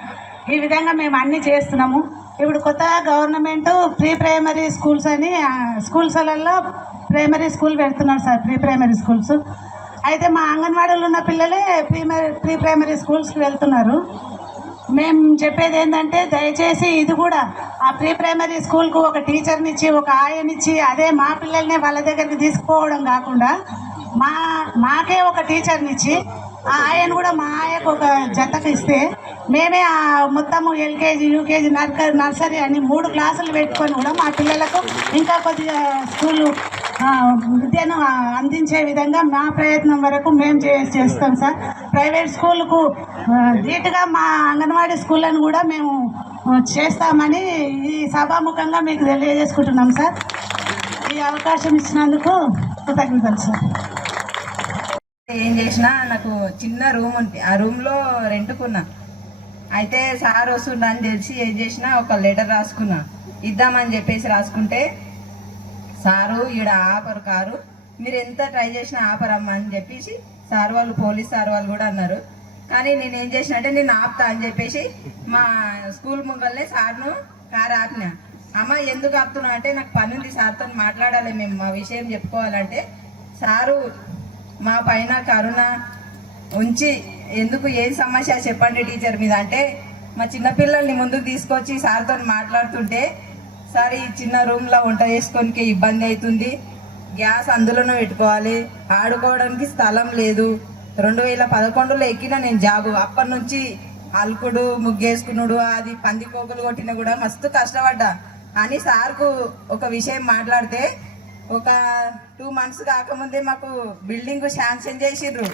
ఈ విధంగా మేము అన్నీ చేస్తున్నాము. ఇప్పుడు కొత్తగా గవర్నమెంట్ ప్రీ ప్రైమరీ స్కూల్స్ అని స్కూల్స్లలో ప్రైమరీ స్కూల్ పెడుతున్నారు సార్, ప్రీ ప్రైమరీ స్కూల్స్. అయితే మా అంగన్వాడీలో ఉన్న పిల్లలే ప్రీ ప్రైమరీ స్కూల్స్కి వెళ్తున్నారు. మేము చెప్పేది ఏంటంటే దయచేసి ఇది కూడా ఆ ప్రీ ప్రైమరీ స్కూల్కు ఒక టీచర్ని ఇచ్చి, ఒక ఆయనిచ్చి, అదే మా పిల్లల్ని వాళ్ళ దగ్గరికి తీసుకుపోవడం కాకుండా మాకే ఒక టీచర్ని ఇచ్చి, ఆ ఆయన కూడా మా ఆయకు ఒక జతకు ఇస్తే మేమే ఆ మొత్తము ఎల్కేజీ, యూకేజీ, నర్సరీ అని 3 క్లాసులు పెట్టుకొని కూడా మా పిల్లలకు ఇంకా కొద్దిగా స్కూలు విద్యను అందించే విధంగా మా ప్రయత్నం వరకు మేము చేస్తాం సార్. ప్రైవేట్ స్కూళ్ళకు ధీటుగా మా అంగన్వాడీ స్కూళ్ళను కూడా మేము చేస్తామని ఈ సభాముఖంగా మీకు తెలియజేసుకుంటున్నాం సార్. ఈ అవకాశం ఇచ్చినందుకు కృతజ్ఞతలు సార్. ఏం చేసినా నాకు చిన్న రూమ్ ఉంది, ఆ రూమ్లో రెంట్కున్నా. అయితే సార్ వస్తుండ అని తెలిసి ఏం చేసినా ఒక లెటర్ రాసుకున్నా, ఇద్దామని చెప్పేసి రాసుకుంటే సారు ఈడ ఆపరు కారు, మీరు ఎంత ట్రై చేసినా ఆపరమ్మా అని చెప్పేసి సార్ వాళ్ళు, పోలీస్ సార్ వాళ్ళు కూడా అన్నారు. కానీ నేను ఏం చేసిన అంటే నేను ఆపుతా అని చెప్పేసి మా స్కూల్ ముంగల్నే సార్ను కారు ఆపినా. అమ్మ ఎందుకు ఆపుతున్నా అంటే నాకు పని ఉంది, సార్తో మాట్లాడాలి, మేము మా విషయం చెప్పుకోవాలంటే. సారు మా పైన కరుణ ఉంచి ఎందుకు ఏం సమస్య చెప్పండి టీచర్ మీద అంటే, మా చిన్నపిల్లల్ని ముందుకు తీసుకొచ్చి సార్తో మాట్లాడుతుంటే, సార్ ఈ చిన్న రూమ్లో వంట చేసుకోనికి ఇబ్బంది అవుతుంది, గ్యాస్ అందులోనే పెట్టుకోవాలి, ఆడుకోవడానికి స్థలం లేదు, 2011లో ఎక్కిన నేను జాబు, అప్పటి నుంచి అల్కుడు, ముగ్గేసుకున్నాడు, అది పందికోకులు కొట్టినా కూడా మస్తు కష్టపడ్డా అని సార్కు ఒక విషయం మాట్లాడితే, ఒక 2 months కాకముందే మాకు బిల్డింగ్ శాంక్షన్ చేసిర్రు.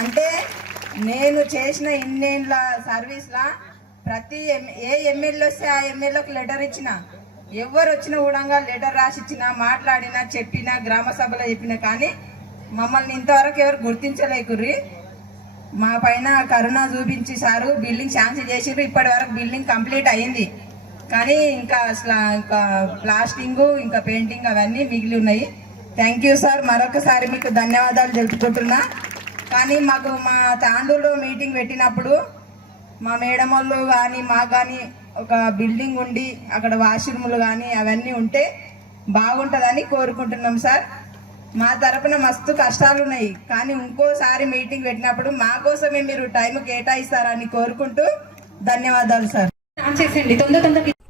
అంటే నేను చేసిన ఇన్నేళ్ళ సర్వీస్లా ప్రతి ఏ ఎమ్మెల్యే వస్తే ఆ ఎమ్మెల్యేకి లెటర్ ఇచ్చిన, ఎవరు వచ్చినా కూడా లెటర్ రాసి ఇచ్చినా, మాట్లాడినా, చెప్పినా, గ్రామ సభలో చెప్పినా, కానీ మమ్మల్ని ఇంతవరకు ఎవరు గుర్తించలేకుర్రి. మా పైన కరుణ చూపించి సారు బిల్డింగ్ శాంక్షన్ చేసిర్రు. ఇప్పటి వరకు బిల్డింగ్ కంప్లీట్ అయింది, కానీ ఇంకా ప్లాస్టింగ్, ఇంకా పెయింటింగ్ అవన్నీ మిగిలి ఉన్నాయి. థ్యాంక్ యూ సార్, మరొకసారి మీకు ధన్యవాదాలు తెలుపుకుంటున్నా. కానీ మాకు మా తాండూరులో మీటింగ్ పెట్టినప్పుడు మా మేడం వాళ్ళు కానీ మాకు కానీ ఒక బిల్డింగ్ ఉండి అక్కడ వాష్రూములు కానీ అవన్నీ ఉంటే బాగుంటుందని కోరుకుంటున్నాం సార్. మా తరపున మస్తు కష్టాలు ఉన్నాయి, కానీ ఇంకోసారి మీటింగ్ పెట్టినప్పుడు మా కోసమే మీరు టైం కేటాయిస్తారని కోరుకుంటూ ధన్యవాదాలు సార్.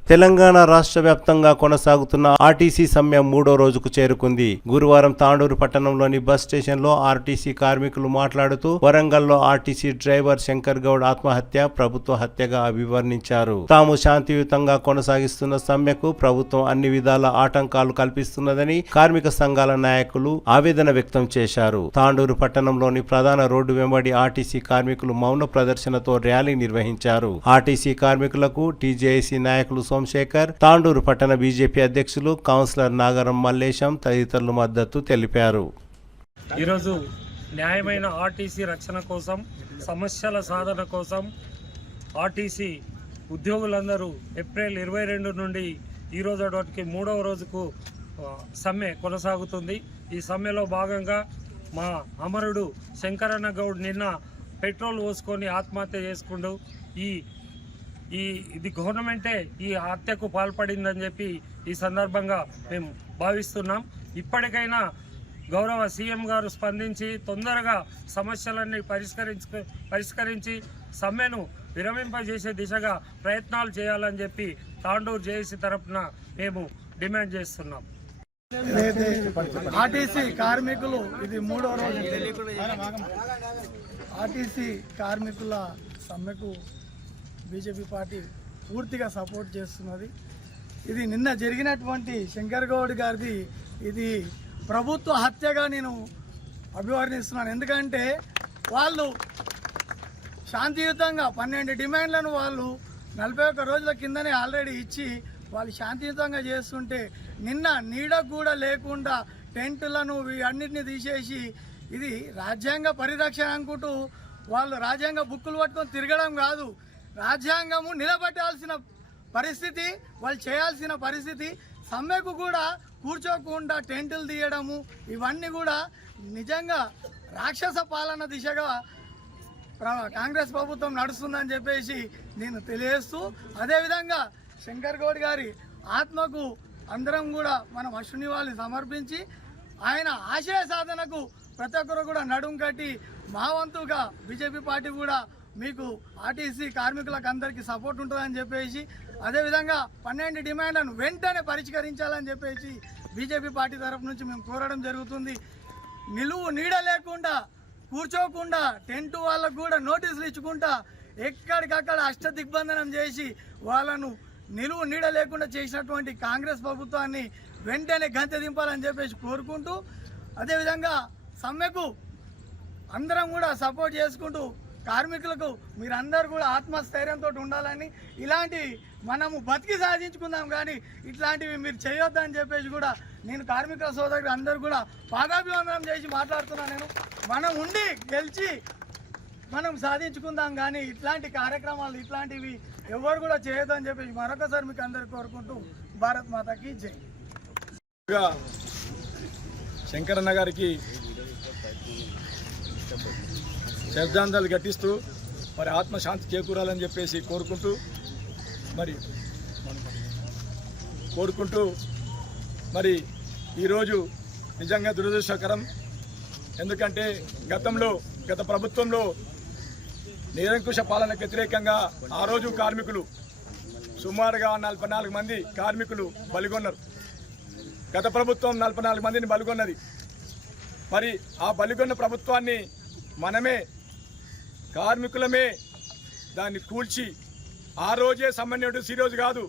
తెలంగాణ రాష్ట్ర వ్యాప్తంగా కొనసాగుతున్న ఆర్టీసీ సమ్మె 3వ రోజుకు చేరుకుంది. గురువారం తాండూరు పట్టణంలోని బస్ స్టేషన్లో ఆర్టీసీ కార్మికులు మాట్లాడుతూ వరంగల్లో ఆర్టీసీ డ్రైవర్ శంకర్ గౌడ్ ఆత్మహత్య ప్రభుత్వ హత్యగా అభివర్ణించారు. తాము శాంతియుతంగా కొనసాగిస్తున్న సమ్మెకు ప్రభుత్వం అన్ని విధాల ఆటంకాలు కల్పిస్తున్నదని కార్మిక సంఘాల నాయకులు ఆవేదన వ్యక్తం చేశారు. తాండూరు పట్టణంలోని ప్రధాన రోడ్డు వెంబడి ఆర్టీసీ కార్మికులు మౌన ప్రదర్శనతో ర్యాలీ నిర్వహించారు. ఆర్టీసీ కార్మికులకు టీజేఏసీ నాయకులు సోమశేఖర్, తాండూరు పట్టణ బీజేపీ అధ్యక్షులు కౌన్సిలర్ నాగరం మల్లేశం తదితరులు మద్దతు తెలిపారు. ఈరోజు న్యాయమైన ఆర్టీసీ రక్షణ కోసం, సమస్యల సాధన కోసం ఆర్టీసీ ఉద్యోగులందరూ ఏప్రిల్ 22 నుండి ఈ రోజు నాటికి 3వ రోజుకు సమ్మె కొనసాగుతుంది. ఈ సమ్మెలో భాగంగా మా అమరుడు శంకరన్న గౌడ్ నిన్న పెట్రోల్ పోసుకొని ఆత్మహత్య చేసుకుంటూ ఇది గవర్నమెంటే ఈ హత్యకు పాల్పడిందని చెప్పి ఈ సందర్భంగా మేము భావిస్తున్నాం. ఇప్పటికైనా గౌరవ సీఎం గారు స్పందించి తొందరగా సమస్యలన్నీ పరిష్కరించి సమ్మెను విరమింపజేసే దిశగా ప్రయత్నాలు చేయాలని చెప్పి తాండూరు జేఏసీ తరఫున మేము డిమాండ్ చేస్తున్నాం. ఆర్టీసీ కార్మికులు ఇది 3వ రోజు. ఆర్టీసీ కార్మికుల సమ్మెకు బీజేపీ పార్టీ పూర్తిగా సపోర్ట్ చేస్తున్నది. ఇది నిన్న జరిగినటువంటి శంకర్ గౌడ్ గారిది ఇది ప్రభుత్వ హత్యగా నేను అభివర్ణిస్తున్నాను. ఎందుకంటే వాళ్ళు శాంతియుతంగా 12 డిమాండ్లను వాళ్ళు 41 రోజుల కిందనే ఆల్రెడీ ఇచ్చి వాళ్ళు శాంతియుతంగా చేస్తుంటే నిన్న నీడ కూడా లేకుండా టెంటులను అన్నిటిని తీసేసి ఇది రాజ్యాంగ పరిరక్షణ అనుకుంటూ వాళ్ళు రాజ్యాంగ బుక్కులు పట్టుకొని తిరగడం కాదు, రాజ్యాంగము నిలబెట్టాల్సిన పరిస్థితి, వాళ్ళు చేయాల్సిన పరిస్థితి. సమ్మెకు కూడా కూర్చోకుండా టెంటులు తీయడము ఇవన్నీ కూడా నిజంగా రాక్షస పాలన దిశగా కాంగ్రెస్ ప్రభుత్వం నడుస్తుందని చెప్పేసి నేను తెలియజేస్తూ, అదేవిధంగా శంకర్ గౌడ్ గారి ఆత్మకు అందరం కూడా మనం అశ్రునివాళి సమర్పించి ఆయన ఆశయ సాధనకు ప్రతి ఒక్కరు కూడా నడుం కట్టి మా వంతుగా బీజేపీ పార్టీ కూడా మీకు ఆర్టీసీ కార్మికులకు అందరికీ సపోర్ట్ ఉంటుందని చెప్పేసి, అదేవిధంగా 12 డిమాండ్లను వెంటనే పరిష్కరించాలని చెప్పేసి బీజేపీ పార్టీ తరఫు నుంచి మేము కోరడం జరుగుతుంది. నిలువు నీడ లేకుండా కూర్చోకుండా టెంటు వాళ్ళకు కూడా నోటీసులు ఇచ్చుకుంటా ఎక్కడికక్కడ అష్టదిగ్బంధనం చేసి వాళ్ళను నిలువు నీడ లేకుండా చేసినటువంటి కాంగ్రెస్ ప్రభుత్వాన్ని వెంటనే గంతె దింపాలని చెప్పేసి కోరుకుంటూ, అదేవిధంగా సమ్మెకు అందరం కూడా సపోర్ట్ చేసుకుంటూ కార్మికులకు మీరందరూ కూడా ఆత్మస్థైర్యంతో ఉండాలని, ఇలాంటి మనము బతికి సాధించుకుందాం కానీ ఇట్లాంటివి మీరు చేయొద్దని చెప్పేసి కూడా నేను కార్మికుల సోదరులు అందరూ కూడా పాదాభివందనం చేసి మాట్లాడుతున్నాను. నేను మనం ఉండి గెలిచి మనం సాధించుకుందాం కానీ ఇట్లాంటి కార్యక్రమాలు ఇట్లాంటివి ఎవరు కూడా చేయొద్దని చెప్పేసి మరొకసారి మీకు అందరు కోరుకుంటూ భారత్ మాతాకి జై. శంకరన్న గారికి శ్రద్ధాంజలి ఘటిస్తూ మరి ఆత్మశాంతి చేకూరాలని చెప్పేసి కోరుకుంటూ మరి ఈరోజు నిజంగా దురదృష్టకరం. ఎందుకంటే గత ప్రభుత్వంలో నిరంకుశ పాలనకు వ్యతిరేకంగా ఆ రోజు కార్మికులు సుమారుగా 44 మంది కార్మికులు బలిగొన్నారు. గత ప్రభుత్వం 44 మందిని బలిగొన్నది. మరి ఆ బలిగొన్న ప్రభుత్వాన్ని మనమే కార్మికులమే దాన్ని కూల్చి ఆ రోజే సమ్మె నోటీస్, ఈరోజు కాదు,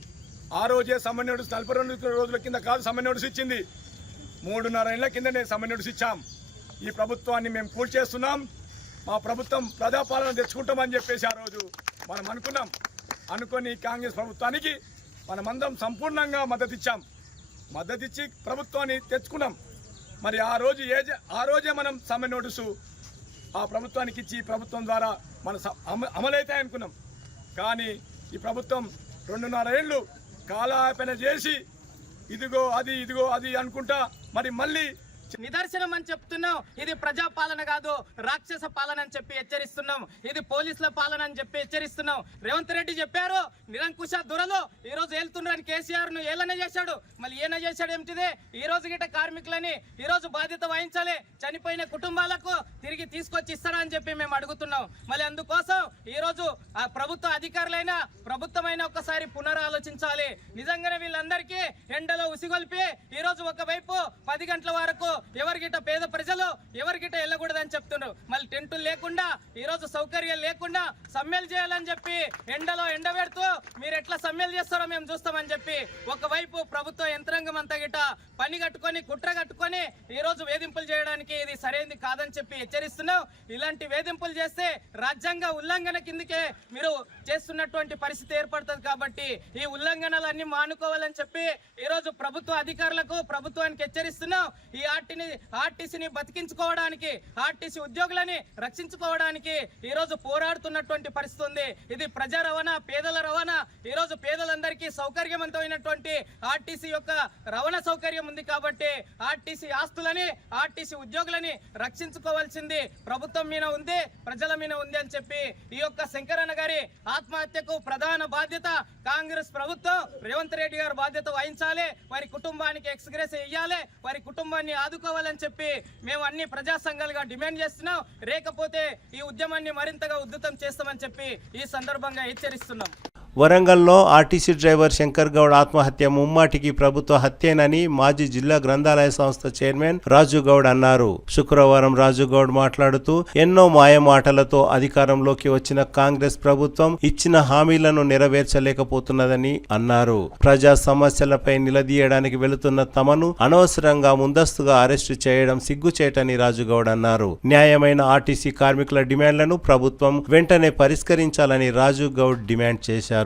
ఆ రోజే సమ్మె నోటీస్ 42 రోజుల కింద కాదు సమ్మె నోటీస్ ఇచ్చింది, 3.5 ఏళ్ల కిందనే సమ్మె నోటీస్ ఇచ్చాం. ఈ ప్రభుత్వాన్ని మేము కూల్చేస్తున్నాం, మా ప్రభుత్వం ప్రజాపాలన తెచ్చుకుంటామని చెప్పేసి ఆ రోజు మనం అనుకొని కాంగ్రెస్ ప్రభుత్వానికి మనమందరం సంపూర్ణంగా మద్దతిచ్చి ప్రభుత్వాన్ని తెచ్చుకున్నాం. మరి ఆ రోజే మనం సమ్మె నోటీసు ఆ ప్రభుత్వానికి ఇచ్చి ప్రభుత్వం ద్వారా మన అమలైతాయి అనుకున్నాం. కానీ ఈ ప్రభుత్వం 2.5 ఏళ్ళు కాలయాపన చేసి ఇదిగో అది అనుకుంటా మరి మళ్ళీ నిదర్శనం అని చెప్తున్నాం. ఇది ప్రజాపాలన కాదు, రాక్షస పాలన అని చెప్పి హెచ్చరిస్తున్నాం. ఇది పోలీసుల పాలన అని చెప్పి హెచ్చరిస్తున్నాం. రేవంత్ రెడ్డి చెప్పారు నిరంకుశ దురలు ఈ రోజు వెళ్తున్నారని కేసీఆర్ ను ఏలన చేశాడు. మళ్ళీ ఏన చేశాడు ఏమిటిదే? ఈ రోజు గిట్ట కార్మికులని ఈ రోజు బాధ్యత వహించాలి, చనిపోయిన కుటుంబాలకు తిరిగి తీసుకొచ్చి ఇస్తారని చెప్పి మేము అడుగుతున్నాం. మళ్ళీ అందుకోసం ఈ రోజు ఆ ప్రభుత్వ అధికారులైనా ప్రభుత్వమైన ఒక్కసారి పునరాలోచించాలి. నిజంగానే వీళ్ళందరికీ ఎండలో ఉసిగొల్పి ఈ రోజు ఒకవైపు 10 గంటల వరకు ఎవరికిట పేద ప్రజలు ఎవరికిట వెళ్ళకూడదని చెప్తున్నారు. మళ్ళీ టెంటులు లేకుండా ఈ రోజు సౌకర్యాలు లేకుండా సమ్మెలు చేయాలని చెప్పి ఎండలో ఎండబెడుతూ మీరు ఎట్లా సమ్మెలు చేస్తారో మేము చూస్తామని చెప్పి ఒకవైపు ప్రభుత్వ యంత్రాంగం అంతా గిట పని కట్టుకొని కుట్ర కట్టుకొని ఈ రోజు వేధింపులు చేయడానికి ఇది సరైనది కాదని చెప్పి హెచ్చరిస్తున్నాం. ఇలాంటి వేధింపులు చేస్తే రాజ్యాంగ ఉల్లంఘన కిందకే మీరు చేస్తున్నటువంటి పరిస్థితి ఏర్పడుతుంది. కాబట్టి ఈ ఉల్లంఘనలన్నీ మానుకోవాలని చెప్పి ఈ రోజు ప్రభుత్వ అధికారులకు ప్రభుత్వానికి హెచ్చరిస్తున్నాం. ఈ ఆర్టీసీని బతికించుకోవడానికి ఆర్టీసీ ఉద్యోగులని రక్షించుకోవడానికి ఈ రోజు పోరాడుతున్నటువంటి పరిస్థితి ఉంది. ఇది ప్రజా రవాణా, పేదల రవాణా. ఈ రోజు పేదలందరికీ సౌకర్యవంతమైనటువంటి ఆర్టీసీ యొక్క రవాణా సౌకర్యం ఉంది. కాబట్టి ఆర్టీసీ ఆస్తులని ఆర్టీసీ ఉద్యోగులని రక్షించుకోవాల్సింది ప్రభుత్వం మీద ఉంది, ప్రజల మీద ఉంది అని చెప్పి ఈ యొక్క శంకరన్న గారి ఆత్మహత్యకు ప్రధాన బాధ్యత కాంగ్రెస్ ప్రభుత్వం, రేవంత్ రెడ్డి గారు బాధ్యత వహించాలి. వారి కుటుంబానికి ఎక్స్గ్రేస్ ఇవ్వాలి, వారి కుటుంబాన్ని ఆదుకోవాలని చెప్పి మేము అన్ని ప్రజా సంఘాలుగా డిమాండ్ చేస్తున్నాం. లేకపోతే ఈ ఉద్యమాన్ని మరింతగా ఉధృతం చేస్తామని చెప్పి ఈ సందర్భంగా హెచ్చరిస్తున్నాం. వరంగల్లో ఆర్టీసీ డ్రైవర్ శంకర్ గౌడ్ ఆత్మహత్య ముమ్మాటికి ప్రభుత్వ హత్యేనని మాజీ జిల్లా గ్రంథాలయ సంస్థ చైర్మన్ రాజు గౌడ్ అన్నారు. శుక్రవారం రాజు గౌడ్ మాట్లాడుతూ ఎన్నో మాయమాటలతో అధికారంలోకి వచ్చిన కాంగ్రెస్ ప్రభుత్వం ఇచ్చిన హామీలను నెరవేర్చలేకపోతున్నదని అన్నారు. ప్రజా సమస్యలపై నిలదీయడానికి వెళుతున్న తమను అనవసరంగా ముందస్తుగా అరెస్టు చేయడం సిగ్గుచేటని రాజుగౌడ్ అన్నారు. న్యాయమైన ఆర్టీసీ కార్మికుల డిమాండ్లను ప్రభుత్వం వెంటనే పరిష్కరించాలని రాజుగౌడ్ డిమాండ్ చేశారు.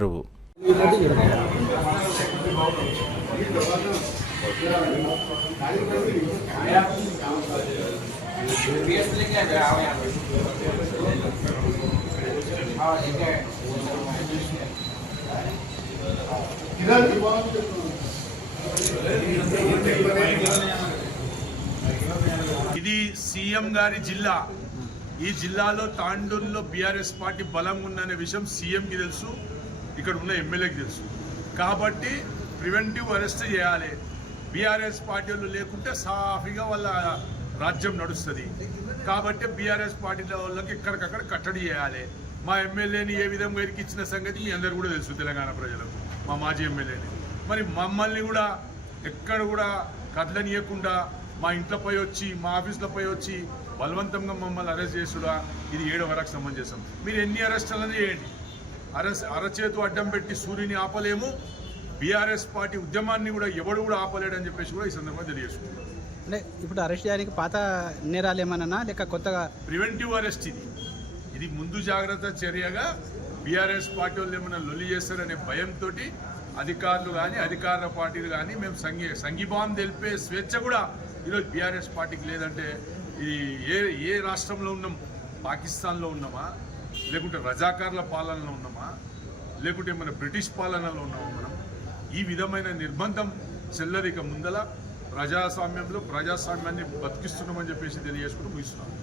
ఇది సీఎం గారి జిల్లా. ఈ జిల్లాలో తాండూరులో బీఆర్ఎస్ పార్టీ బలంగా ఉందనే విషయం సీఎంకి తెలుసు, ఇక్కడ ఉన్న ఎమ్మెల్యేకి తెలుసు. కాబట్టి ప్రివెంటివ్ అరెస్ట్ చేయాలి. బీఆర్ఎస్ పార్టీ వాళ్ళు లేకుంటే సాఫీగా వాళ్ళ రాజ్యం నడుస్తుంది. కాబట్టి బీఆర్ఎస్ పార్టీ వాళ్ళకి ఎక్కడికక్కడ కట్టడి చేయాలి. మా ఎమ్మెల్యేని ఏ విధంగా ఇరికిచ్చిన సంగతి మీ అందరు కూడా తెలుసు, తెలంగాణ ప్రజలకు. మా మాజీ ఎమ్మెల్యేని మరి మమ్మల్ని కూడా ఎక్కడ కూడా కదలనీయకుండా మా ఇంట్లోపై వచ్చి మా ఆఫీసులపై వచ్చి బలవంతంగా మమ్మల్ని అరెస్ట్ చేసుడా, ఇది 7వ వరకు సమంజసం. మీరు ఎన్ని అరెస్టులను చేయండి, అరచేతు అడ్డం పెట్టి సూర్యుని ఆపలేము. బీఆర్ఎస్ పార్టీ ఉద్యమాన్ని కూడా ఎవడు కూడా ఆపలేడని చెప్పేసి కూడా ఈ సందర్భంగా తెలియజేసుకుంటున్నాం. అంటే ఇప్పుడు అరెస్ట్ చేయడానికి పాత నేరాలు ఏమన్నా లేక కొత్తగా ప్రివెంటివ్ అరెస్ట్ ఇది ముందు జాగ్రత్త చర్యగా బీఆర్ఎస్ పార్టీ వాళ్ళు ఏమైనా లొల్లి చేస్తారనే భయంతో అధికారులు కానీ అధికార పార్టీలు కానీ మేము సంఘీభావం తెలిపే స్వేచ్ఛ కూడా ఈరోజు బీఆర్ఎస్ పార్టీకి లేదంటే ఇది ఏ రాష్ట్రంలో ఉన్నాం? పాకిస్తాన్లో ఉన్నామా, లేకుంటే రజాకార్ల పాలనలో ఉన్నామా, లేకుంటే మన బ్రిటిష్ పాలనలో ఉన్నామా? మనం ఈ విధమైన నిర్బంధం చెల్లరిక ముందల ప్రజాస్వామ్యంలో ప్రజాస్వామ్యాన్ని బతికిస్తున్నామని చెప్పేసి తెలియజేసుకుంటూ ముగిస్తున్నాం.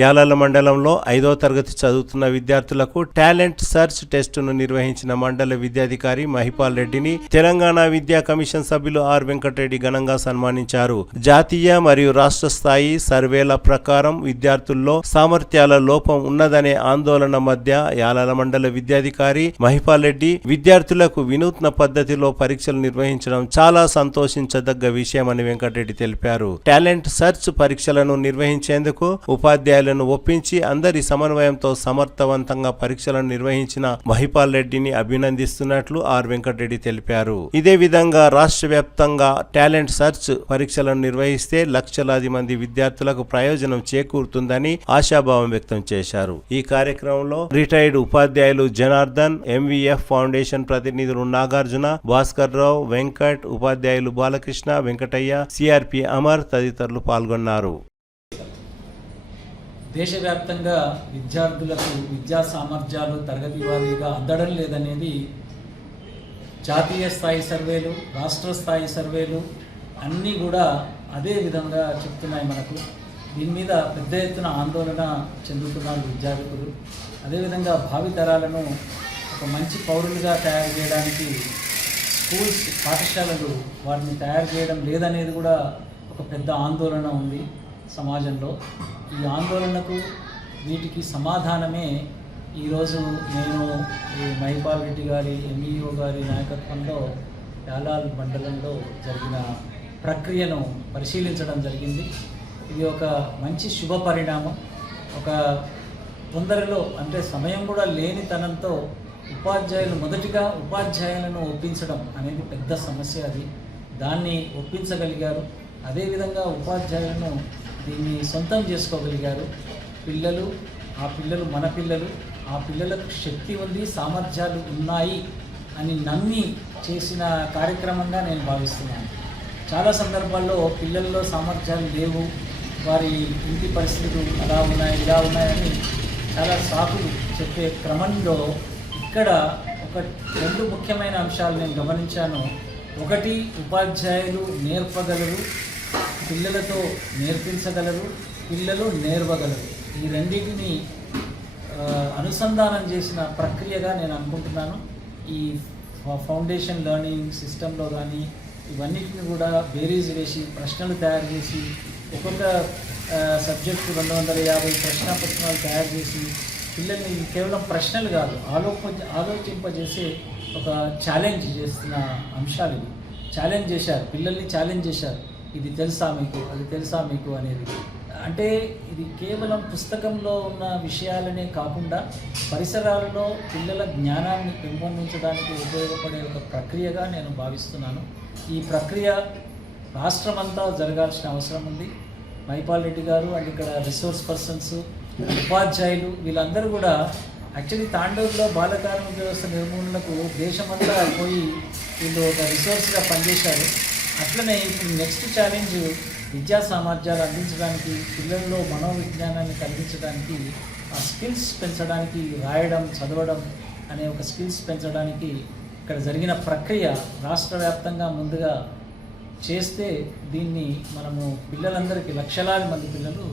యాలాల మండలంలో 5వ తరగతి చదువుతున్న విద్యార్థులకు టాలెంట్ సర్చ్ టెస్టును నిర్వహించిన మండల విద్యాధికారి మహిపాల్ రెడ్డిని తెలంగాణ విద్యా కమిషన్ సభ్యులు ఆర్ వెంకటరెడ్డి ఘనంగా సన్మానించారు. జాతీయ మరియు రాష్ట్ర స్థాయి సర్వేల ప్రకారం విద్యార్థుల్లో సామర్థ్యాల లోపం ఉన్నదనే ఆందోళన మధ్య యాలాల మండల విద్యాధికారి మహిపాల్ రెడ్డి విద్యార్థులకు వినూత్న పద్ధతిలో పరీక్షలు నిర్వహించడం చాలా సంతోషించదగ్గ విషయమని వెంకటరెడ్డి తెలిపారు. టాలెంట్ సర్చ్ పరీక్షలను నిర్వహించేందుకు ఉపాధ్యాయులను ఒప్పించి అందరి సమన్వయంతో సమర్థవంతంగా పరీక్షలను నిర్వహించిన మహిపాల్ రెడ్డిని అభినందిస్తున్నట్లు ఆర్ వెంకటరెడ్డి తెలిపారు. ఇదే విధంగా రాష్ట్ర వ్యాప్తంగా టాలెంట్ సర్చ్ పరీక్షలను నిర్వహిస్తే లక్షలాది మంది విద్యార్థులకు ప్రయోజనం చేకూరుతుందని ఆశాభావం వ్యక్తం చేశారు. ఈ కార్యక్రమంలో రిటైర్డ్ ఉపాధ్యాయులు జనార్దన్, ఎంవీఎఫ్ ఫౌండేషన్ ప్రతినిధులు నాగార్జున, భాస్కర్ రావు, వెంకట్, ఉపాధ్యాయులు బాలకృష్ణ, వెంకటయ్య, సిఆర్పి అమర్ తదితరులు పాల్గొన్నారు. దేశవ్యాప్తంగా విద్యార్థులకు విద్యా సామర్థ్యాలు తరగతి వారీగా అందడం లేదనేది జాతీయ స్థాయి సర్వేలు, రాష్ట్ర స్థాయి సర్వేలు అన్నీ కూడా అదే విధంగా చెప్తున్నాయి మనకు. దీని మీద పెద్ద ఎత్తున ఆందోళన చెందుతున్నారు విద్యార్థులు. అదేవిధంగా భావితరాలను ఒక మంచి పౌరులుగా తయారు చేయడానికి స్కూల్స్, పాఠశాలలు వారిని తయారు చేయడం లేదనేది కూడా ఒక పెద్ద ఆందోళన ఉంది సమాజంలో. ఈ ఆందోళనకు వీటికి సమాధానమే ఈరోజు నేను ఈ మహిపాల్ రెడ్డి గారి ఎంఈఓ గారి నాయకత్వంలో యాలాల్ మండలంలో జరిగిన ప్రక్రియను పరిశీలించడం జరిగింది. ఇది ఒక మంచి శుభ పరిణామం. ఒక తొందరలో అంటే సమయం కూడా లేనితనంతో ఉపాధ్యాయులు మొదటిగా ఉపాధ్యాయులను ఒప్పించడం అనేది పెద్ద సమస్య. అది దాన్ని ఒప్పించగలిగారు. అదేవిధంగా ఉపాధ్యాయులను దీన్ని సొంతం చేసుకోగలిగారు. పిల్లలు, ఆ పిల్లలు మన పిల్లలు, ఆ పిల్లలకు శక్తి ఉంది, సామర్థ్యాలు ఉన్నాయి అని నమ్మి చేసిన కార్యక్రమంగా నేను భావిస్తున్నాను. చాలా సందర్భాల్లో పిల్లల్లో సామర్థ్యాలు లేవు, వారి ఇంటి పరిస్థితులు అలా ఉన్నాయి ఇలా ఉన్నాయని చాలా సాకులు చెప్పే క్రమంలో ఇక్కడ ఒక 2 ముఖ్యమైన అంశాలు నేను గమనించాను. ఒకటి, ఉపాధ్యాయులు నేర్పగలరు, పిల్లలతో నేర్పించగలరు, పిల్లలు నేర్వగలరు. ఈ రెండింటిని అనుసంధానం చేసిన ప్రక్రియగా నేను అనుకుంటున్నాను. ఈ ఫౌండేషన్ లెర్నింగ్ సిస్టంలో కానీ ఇవన్నిటిని కూడా బేరీజ్ వేసి ప్రశ్నలు తయారు చేసి ఒక్కొక్క సబ్జెక్టు 250 ప్రశ్నాపత్రాలు తయారు చేసి పిల్లల్ని కేవలం ప్రశ్నలు కాదు ఆలోచింపజేసే ఒక ఛాలెంజ్ చేస్తున్న అంశాలు ఇవి. ఛాలెంజ్ చేశారు, పిల్లల్ని ఛాలెంజ్ చేశారు. ఇది తెలుసా మీకు, అది తెలుసా మీకు అనేది. అంటే ఇది కేవలం పుస్తకంలో ఉన్న విషయాలనే కాకుండా పరిసరాలలో పిల్లల జ్ఞానాన్ని పెంపొందించడానికి ఉపయోగపడే ఒక ప్రక్రియగా నేను భావిస్తున్నాను. ఈ ప్రక్రియ రాష్ట్రమంతా జరగాల్సిన అవసరం ఉంది. మైపాల్ రెడ్డి గారు అండ్ ఇక్కడ రిసోర్స్ పర్సన్స్, ఉపాధ్యాయులు వీళ్ళందరూ కూడా యాక్చువల్లీ తాండూరులో బాలకార్మిక వ్యవస్థ నిర్మూలనకు దేశమంతా పోయి వీళ్ళు ఒక రిసోర్స్గా పనిచేశారు. అట్లనే ఇప్పుడు నెక్స్ట్ ఛాలెంజ్ విద్యా సామర్థ్యాలు అందించడానికి, పిల్లల్లో మనోవిజ్ఞానాన్ని కలిగించడానికి, ఆ స్కిల్స్ పెంచడానికి, రాయడం చదవడం అనే ఒక స్కిల్స్ పెంచడానికి ఇక్కడ జరిగిన ప్రక్రియ రాష్ట్ర వ్యాప్తంగా ముందుగా చేస్తే దీన్ని మనము పిల్లలందరికీ లక్షలాది మంది పిల్లలు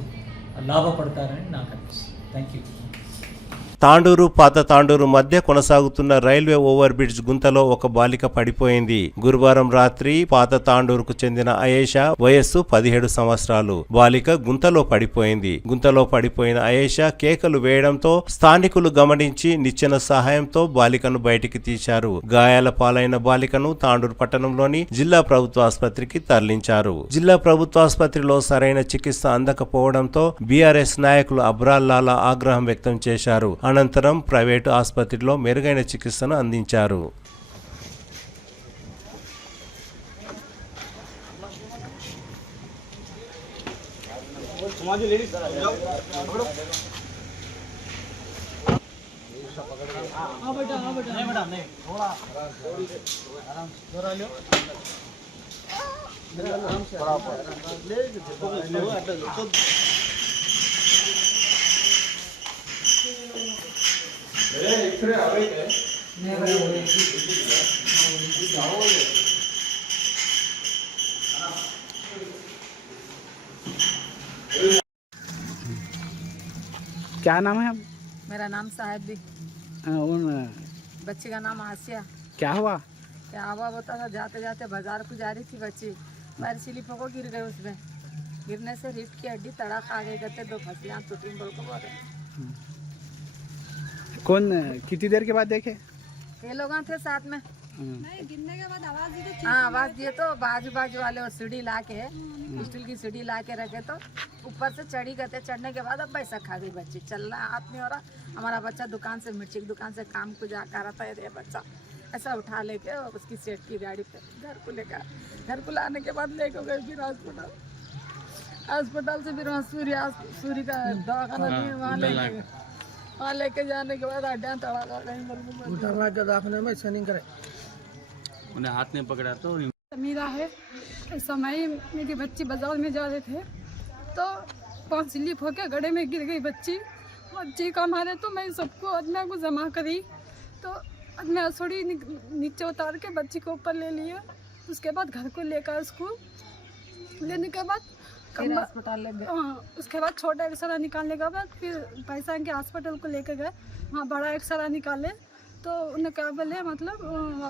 లాభపడతారని నాకు అనిపిస్తుంది. Thank you. తాండూరు పాత తాండూరు మధ్య కొనసాగుతున్న రైల్వే ఓవర్ బ్రిడ్జ్ గుంతలో ఒక బాలిక పడిపోయింది. గురువారం రాత్రి పాత తాండూరుకు చెందిన అయేషా వయస్సు 17 సంవత్సరాలు. బాలిక గుంతలో పడిపోయింది. గుంతలో పడిపోయిన అయేషా కేకలు వేయడంతో స్థానికులు గమనించి నిచ్చెన సహాయంతో బాలికను బయటికి తీశారు. గాయాల పాలైన బాలికను తాండూరు పట్టణంలోని జిల్లా ప్రభుత్వ ఆసుపత్రికి తరలించారు. జిల్లా ప్రభుత్వ ఆసుపత్రిలో సరైన చికిత్స అందకపోవడంతో బీఆర్ఎస్ నాయకులు అబ్రాల్లాలా ఆగ్రహం వ్యక్తం చేశారు. అనంతరం ప్రైవేటు ఆసుపత్రిలో మెరుగైన చికిత్సను అందించారు. क्या नाम है? मेरा नाम साहिब भी, बच्ची का नाम आसिया। क्या हुआ? क्या हुआ बता था, जाते जाते बाजार को जा रही थी बच्ची, पैर स्लिप होकर गिर गए। उसमें गिरने से रीढ़ की हड्डी तड़ाक आ गई, कहते 2 फसलियाँ टूटी बोल को बोले। कौन कितनी देर के बाद देखे? ये लोग थे साथ में। गिरने के बाद आवाज दी, हाँ आवाज दिए तो बाजू वाले और सीढ़ी ला के, स्टील की सीढ़ी ला के रखे तो ऊपर से चढ़ी गए। चढ़ने के बाद अब पैसा खा गई बच्ची, चलना हाथ नहीं हो रहा। हमारा बच्चा दुकान से, मिर्ची की दुकान से काम को जा कर रहा था। ये बच्चा ऐसा उठा लेके उसकी सेठ की गाड़ी पे घर को लाने के बाद लेके गए फिर हॉस्पिटल से, फिर वहाँ सूर्य का दवाखाना नहीं है, वहाँ लेके जाने के बाद हड्डियाँ तड़ाका कहीं दाखिले में ऐसा नहीं करे, उन्हें हाथ नहीं पकड़ा। तो मीरा है, समय मेरी बच्ची बाजार में जा रहे थे तो पाँव स्लिप होकर गड्ढे में गिर गई बच्ची का मारे। तो मैं सबको अदना को जमा करी तो अदना थोड़ी नीचे उतार के बच्ची को ऊपर ले लिया। उसके बाद घर को लेकर स्कूल लेने के बाद अस्पताल ले गए। हाँ, उसके बाद छोटा एक्सरा निकालने के बाद फिर पैसा के हॉस्पिटल को लेकर गए। वहाँ बड़ा एक्सरा निकाले तो उन्हें क्या बोले, मतलब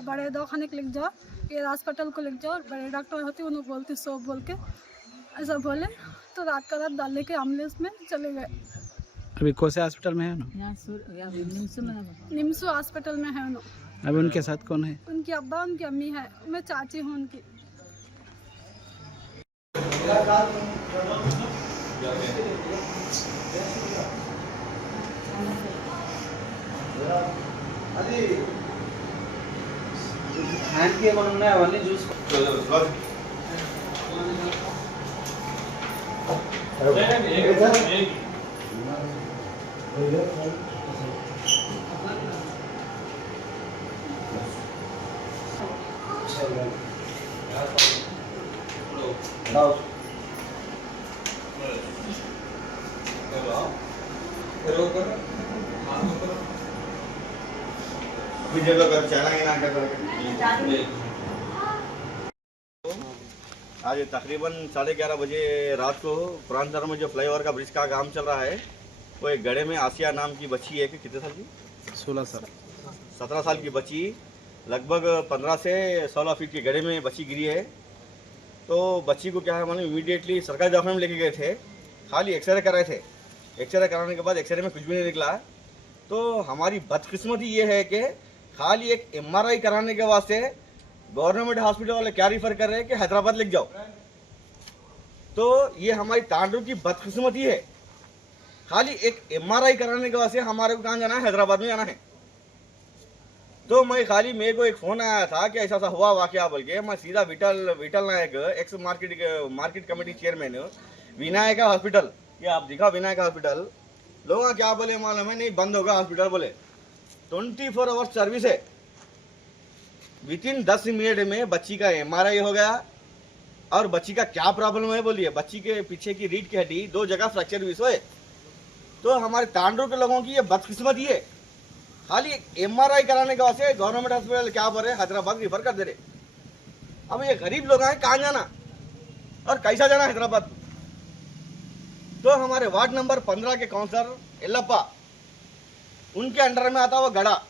बड़े दवाखाने को लेके जाओ, ये हॉस्पिटल को लेके जाओ, बड़े डॉक्टर होते उन्हें बोलते सो बोल के ऐसा बोले। तो रात का रात डालने के एम्बुलेंस में चले गए। अभी कौन से हॉस्पिटल में है ना? निम्सू हॉस्पिटल में है ना। अभी उनके साथ कौन है? उनकी अब्बा, उनकी अम्मी है, मैं चाची हूँ उनकी। హ్యాండ్ కి ఏమైనా ఉన్నాయా అవన్నీ చూసుకో. आज तकरीबन 11:30 बजे रात को पुरानसर में जो फ्लाईओवर का ब्रिज का काम चल रहा है, वो एक गड्ढे में आसिया नाम की बच्ची है कि कितने साल की? 16 साल 17 साल की बच्ची लगभग 15 से 16 फीट के गड्ढे में बच्ची गिरी है। तो बच्ची को क्या है मालूम, इमीडिएटली सरकारी दवाखाने में लेके गए थे, खाली एक्सरे कराए थे। एक्सरे कराने के बाद एक्सरे में कुछ भी नहीं निकला। तो हमारी बदकिस्मती ये है कि खाली एक MRI कराने के वास्ते गवर्नमेंट हॉस्पिटल वाले क्या रिफर कर रहे हैं कि हैदराबाद लेके जाओ। तो ये हमारी तांडव की बदकिस्मती है। खाली एक MRI कराने के वास्ते हमारे को कहाँ जाना है, हैदराबाद में जाना है। तो मेरे को एक फ़ोन आया था कि ऐसा सा हुआ वाकया बोल के। मैं सीधा Vithal Nayak, ex market committee chairman, Vinayaka hospital, ये आप दिखा विनायका हॉस्पिटल, लोग क्या बोले मालूम है, नहीं बंद होगा हॉस्पिटल बोले। 24 आवर्स सर्विस है। विथिन 10 मिनट में बच्ची का MRI हो गया। और बच्ची का क्या प्रॉब्लम है बोलिए, बच्ची के पीछे की रीढ़ की हड्डी 2 जगह फ्रैक्चर हुई है। तो हमारे तांडव के लोगों की ये बदकिस्मती है। खाली MRI कराने के वास्ते गवर्नमेंट हॉस्पिटल क्या बोल रहे, हैदराबाद रिफर कर दे रहे। अब ये गरीब लोग हैं, कहाँ जाना और कैसा जाना हैदराबाद। तो हमारे वार्ड नंबर 15 के काउंसलर एल्लप्पा, उनके अंडर में आता हुआ गड़ा।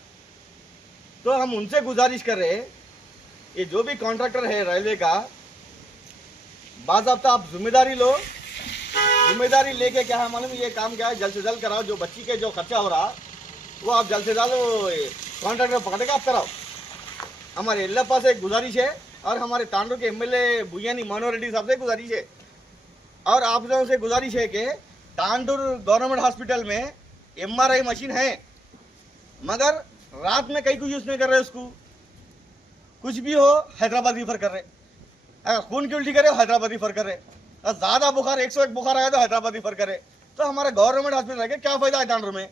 तो हम उनसे गुजारिश कर रहे, ये जो भी कॉन्ट्रैक्टर है रेलवे का, बाज़ाब्ता आप जिम्मेदारी लो। जिम्मेदारी लेके क्या है मालूम, ये काम क्या है, जल्द से जल्द कराओ। जो बच्ची के जो खर्चा हो रहा वो आप जल्द से जल्द कॉन्ट्रैक्टर पकड़ के आप कराओ। हमारे एल्लप्पा से गुजारिश है और हमारे तांडव के MLA बुयानी मनोहर रेड्डी साहब से गुजारिश है और आप लोगों से गुजारिश है कि तांडूर गवर्नमेंट हॉस्पिटल में MRI मशीन है, मगर रात में कहीं को यूज़ नहीं कर रहे उसको। कुछ भी हो हैदराबाद रिफर कर रहे, अगर खून की उल्टी करे हैदराबाद रिफर कर रहे, और ज़्यादा बुखार 101 बुखार आया तो हैदराबाद रिफर करे। तो हमारा गवर्नमेंट हॉस्पिटल रह के क्या फ़ायदा है तांडूर में।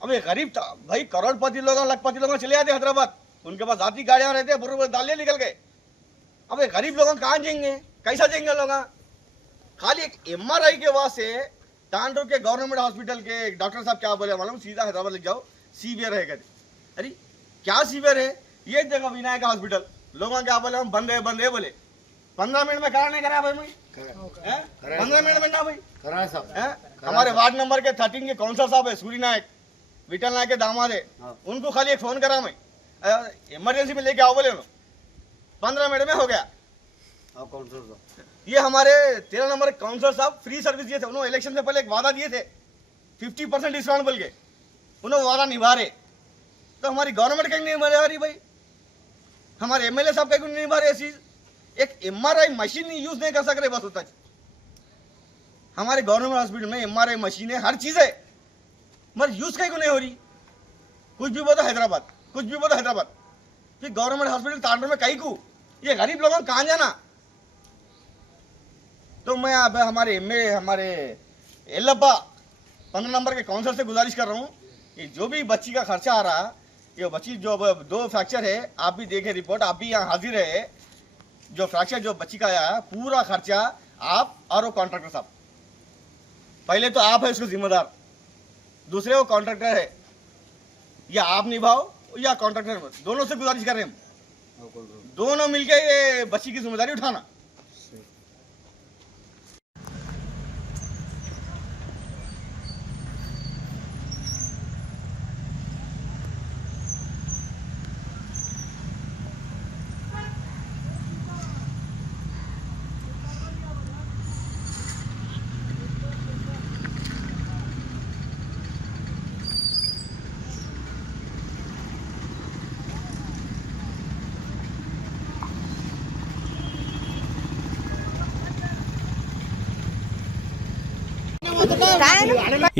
अब ये गरीब भाई करोड़पति लोग लखपति लोग चले जाते हैदराबाद, उनके पास जाती गाड़ियाँ रहते, बरूबर दाले निकल गए। अब ये गरीब लोग कहाँ जाएंगे, कैसा जाएंगे लोग। खाली एक MRI के वास्ते तांडव के गवर्नमेंट हॉस्पिटल के डॉक्टर साहब क्या बोले मालूम, सीधा हैदराबाद लेके जाओ, सीवियर है कहते। अरे क्या सीवियर है, ये जगह विनायक हॉस्पिटल, लोगों क्या बोले हम बंद है बोले। 15 मिनट में करा नहीं करा भाई, 15 मिनट में ना भाई करा साहब। हमारे वार्ड नंबर के 13 के काउंसलर साहब है सूरी नायक, विठल नायक के दामाद है, उनको खाली एक फ़ोन करा मैं, इमरजेंसी में लेके आओ बोले, 15 मिनट में हो गया। ये हमारे 13 नंबर काउंसलर साहब फ्री सर्विस दिए थे, उन्होंने इलेक्शन से पहले एक वादा दिए थे 50% डिस्काउंट बोल के, उन्होंने वादा निभा रहे। तो हमारी गवर्नमेंट कहीं नहीं निभा रही भाई, हमारे MLA साहब कहीं नहीं निभा रहे। ऐसी एक MRI मशीन यूज नहीं कर सक रहे बस होता। हमारे गवर्नमेंट हॉस्पिटल में MRI मशीन है, हर चीज है, मगर यूज कहीं को नहीं हो रही। कुछ भी बोलो हैदराबाद, कुछ भी बोलो हैदराबाद, फिर गवर्नमेंट हॉस्पिटल तांडव में कहीं को, ये गरीब लोगों को कहाँ जाना। तो मैं अब हमारे एल्लप्पा 15 नंबर के काउंसलर से गुजारिश कर रहा हूँ कि जो भी बच्ची का खर्चा आ रहा, ये बच्ची जो 2 फ्रैक्चर है, आप भी देखे रिपोर्ट, आप भी यहाँ हाजिर है, जो फ्रैक्चर जो बच्ची का आया पूरा खर्चा आप और वो कॉन्ट्रैक्टर साहब, पहले तो आप है उसको जिम्मेदार, दूसरे वो कॉन्ट्रैक्टर है, या आप निभाओ या कॉन्ट्रैक्टर, दोनों से गुजारिश कर रहे हैं हम, दोनों मिलके ये बच्ची की जिम्मेदारी उठाना।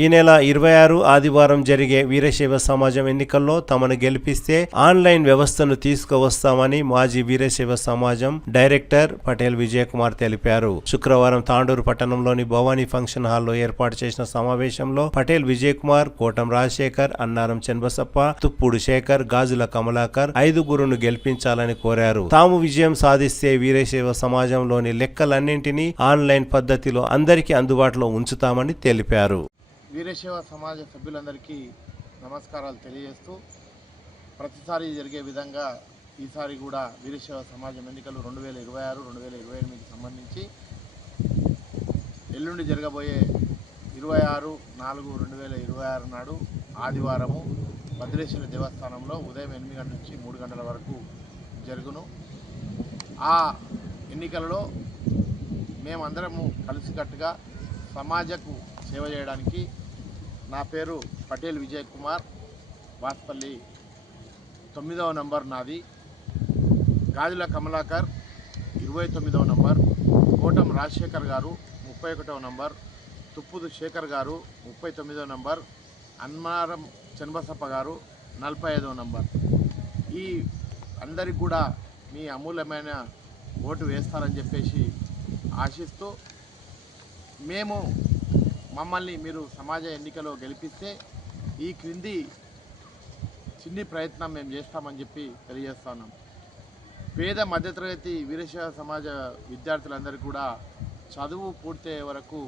ఈ నెల 26 ఆదివారం జరిగే వీరశైవ సమాజం ఎన్నికల్లో తమను గెలిపిస్తే ఆన్లైన్ వ్యవస్థను తీసుకువస్తామని మాజీ వీరశైవ సమాజం డైరెక్టర్ పటేల్ విజయ్ కుమార్ తెలిపారు. శుక్రవారం తాండూరు పట్టణంలోని భవానీ ఫంక్షన్ హాల్లో ఏర్పాటు చేసిన సమావేశంలో పటేల్ విజయ్ కుమార్, కోటం రాజశేఖర్, అన్నారం చెన్బసప్ప, తుప్పుడు శేఖర్, గాజుల కమలాకర్ 5గురును గెలిపించాలని కోరారు. తాము విజయం సాధిస్తే వీరశైవ సమాజంలోని లెక్కలన్నింటినీ ఆన్లైన్ పద్ధతిలో అందరికీ అందుబాటులో ఉంచుతామని తెలిపారు. వీరశైవ సమాజ సభ్యులందరికీ నమస్కారాలు తెలియజేస్తూ, ప్రతిసారి జరిగే విధంగా ఈసారి కూడా వీరశైవ సమాజం ఎన్నికలు 2026-2028కి సంబంధించి ఎల్లుండి జరగబోయే 26/4/2026 నాడు ఆదివారము భద్రేశ్వర దేవస్థానంలో ఉదయం 8 గంటల నుంచి 3 గంటల వరకు జరుగును. ఆ ఎన్నికలలో మేమందరము కలిసికట్టుగా సమాజకు సేవ చేయడానికి నా పేరు పటేల్ విజయ్ కుమార్, వాస్పల్లి 9వ నంబర్ నాది, గాజుల కమలాకర్ 29వ నంబర్, కోటం రాజశేఖర్ గారు 31వ నంబర్, తుప్పుదు శేఖర్ గారు 39వ నంబర్, అన్మారం చన్నబసప్ప గారు 45వ నంబర్. ఈ అందరికి కూడా మీ అమూల్యమైన ఓటు వేస్తారని చెప్పేసి ఆశిస్తూ మమ్మల్ని మీరు సమాజ ఎన్నికలో గెలిపిస్తే ఈ క్రింది చిన్ని ప్రయత్నం మేము చేస్తామని చెప్పి తెలియజేస్తున్నాం. పేద మధ్యతరగతి వీరశైవ సమాజ విద్యార్థులందరికీ కూడా చదువు పూర్తయ్యే వరకు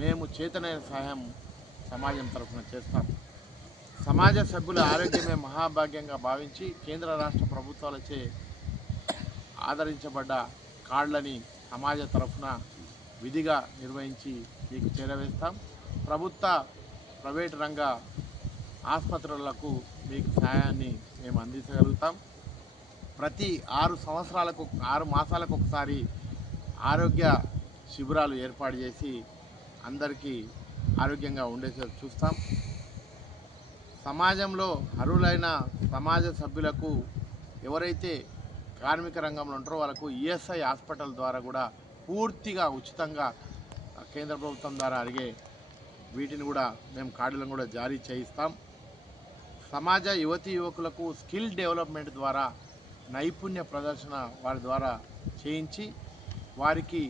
మేము చేతనైన సహాయం సమాజం తరఫున చేస్తాం. సమాజ సభ్యుల ఆరోగ్యమే మహాభాగ్యంగా భావించి కేంద్ర రాష్ట్ర ప్రభుత్వాలచే ఆదరించబడ్డ కార్డులని సమాజ తరఫున విధిగా నిర్వహించి మీకు చేరవేస్తాం. ప్రభుత్వ ప్రైవేటు రంగ ఆసుపత్రులకు మీకు సహాయాన్ని మేము అందించగలుగుతాం. ప్రతి 6 మాసాలకు ఒకసారి ఆరోగ్య శిబిరాలు ఏర్పాటు చేసి అందరికీ ఆరోగ్యంగా ఉండేది చూస్తాం. సమాజంలో అర్హులైన సమాజ సభ్యులకు ఎవరైతే కార్మిక రంగంలో ఉంటారో వాళ్ళకు ఈఎస్ఐ హాస్పిటల్ ద్వారా కూడా పూర్తిగా ఉచితంగా కేంద్ర ప్రభుత్వం ద్వారా అడిగే వీటిని కూడా మేము కార్డులను కూడా జారీ చేయిస్తాం. సమాజ యువతీ యువకులకు స్కిల్ డెవలప్మెంట్ ద్వారా నైపుణ్య ప్రదర్శన వారి ద్వారా చేయించి వారికి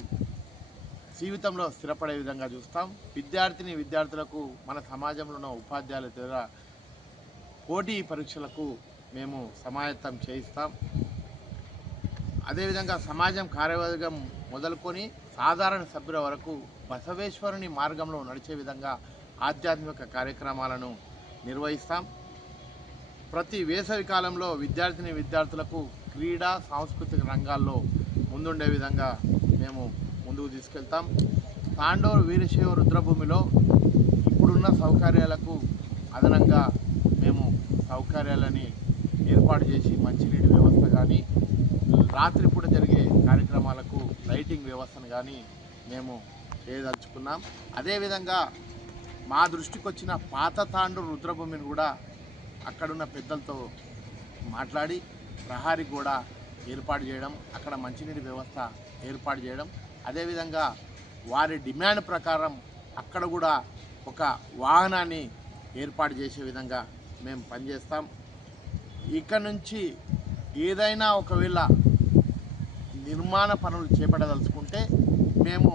జీవితంలో స్థిరపడే విధంగా చూస్తాం. విద్యార్థులకు మన సమాజంలో ఉన్న ఉపాధ్యాయుల ద్వారా పోటీ పరీక్షలకు మేము సమాయత్తం చేయిస్తాం. అదేవిధంగా సమాజం కార్యవర్గం మొదలుకొని సాధారణ సభ్యుల వరకు బసవేశ్వరుని మార్గంలో నడిచే విధంగా ఆధ్యాత్మిక కార్యక్రమాలను నిర్వహిస్తాం. ప్రతి వేసవి కాలంలో విద్యార్థులకు క్రీడా సాంస్కృతిక రంగాల్లో ముందుండే విధంగా మేము ముందుకు తీసుకెళ్తాం. తాండూరు వీరశైవ రుద్రభూమిలో ఇప్పుడున్న సౌకర్యాలకు అదనంగా మేము సౌకర్యాలని ఏర్పాటు చేసి మంచినీటి వ్యవస్థ కానీ రాత్రిపూట జరిగే కార్యక్రమాలకు లైటింగ్ వ్యవస్థను కానీ మేము చేయదలుచుకున్నాం. అదేవిధంగా మా దృష్టికి వచ్చిన పాత తాండూరు రుద్రభూమిని కూడా అక్కడున్న పెద్దలతో మాట్లాడి ప్రహారీ కూడా ఏర్పాటు చేయడం, అక్కడ మంచినీటి వ్యవస్థ ఏర్పాటు చేయడం, అదేవిధంగా వారి డిమాండ్ ప్రకారం అక్కడ కూడా ఒక వాహనాన్ని ఏర్పాటు చేసే విధంగా మేము పనిచేస్తాం. ఇక్కడ నుంచి ఏదైనా ఒకవేళ నిర్మాణ పనులు చేపట్టదలుచుకుంటే మేము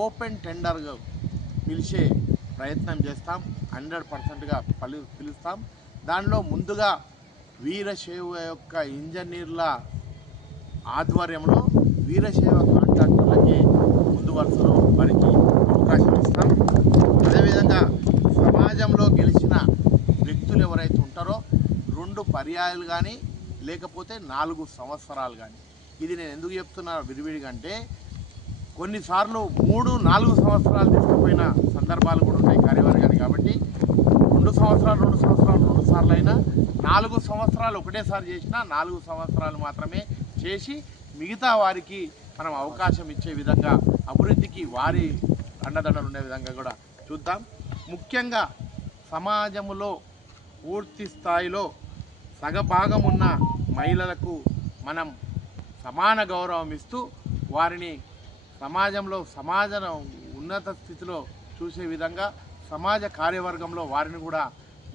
ఓపెన్ టెండర్గా పిలిచే ప్రయత్నం చేస్తాం. 100%గా పిలుస్తాం. దానిలో ముందుగా వీరశైవ యొక్క ఇంజనీర్ల ఆధ్వర్యంలో వీరశైవ కాంట్రాక్టర్లకి ముందు వరుసలో వారికి అవకాశం ఇస్తాం. అదేవిధంగా సమాజంలో గెలిచిన వ్యక్తులు ఎవరైతే ఉంటారో 2 పర్యాయాలు కానీ లేకపోతే 4 సంవత్సరాలు కానీ. ఇది నేను ఎందుకు చెప్తున్నా విడివిడిగా అంటే కొన్నిసార్లు 3-4 సంవత్సరాలు తీసుకుపోయిన సందర్భాలు కూడా ఉంటాయి కార్యవర్గానికి. కాబట్టి 2 సంవత్సరాలు 2 సార్లు అయినా 4 సంవత్సరాలు ఒకటేసారి చేసినా 4 సంవత్సరాలు మాత్రమే చేసి మిగతా వారికి మనం అవకాశం ఇచ్చే విధంగా అభివృద్ధికి వారి అండదండలు ఉండే విధంగా కూడా చూద్దాం. ముఖ్యంగా సమాజంలో పూర్తి స్థాయిలో సగభాగం ఉన్న మహిళలకు మనం సమాన గౌరవం ఇస్తూ వారిని సమాజంలో ఉన్నత స్థితిలో చూసే విధంగా సమాజ కార్యవర్గంలో వారిని కూడా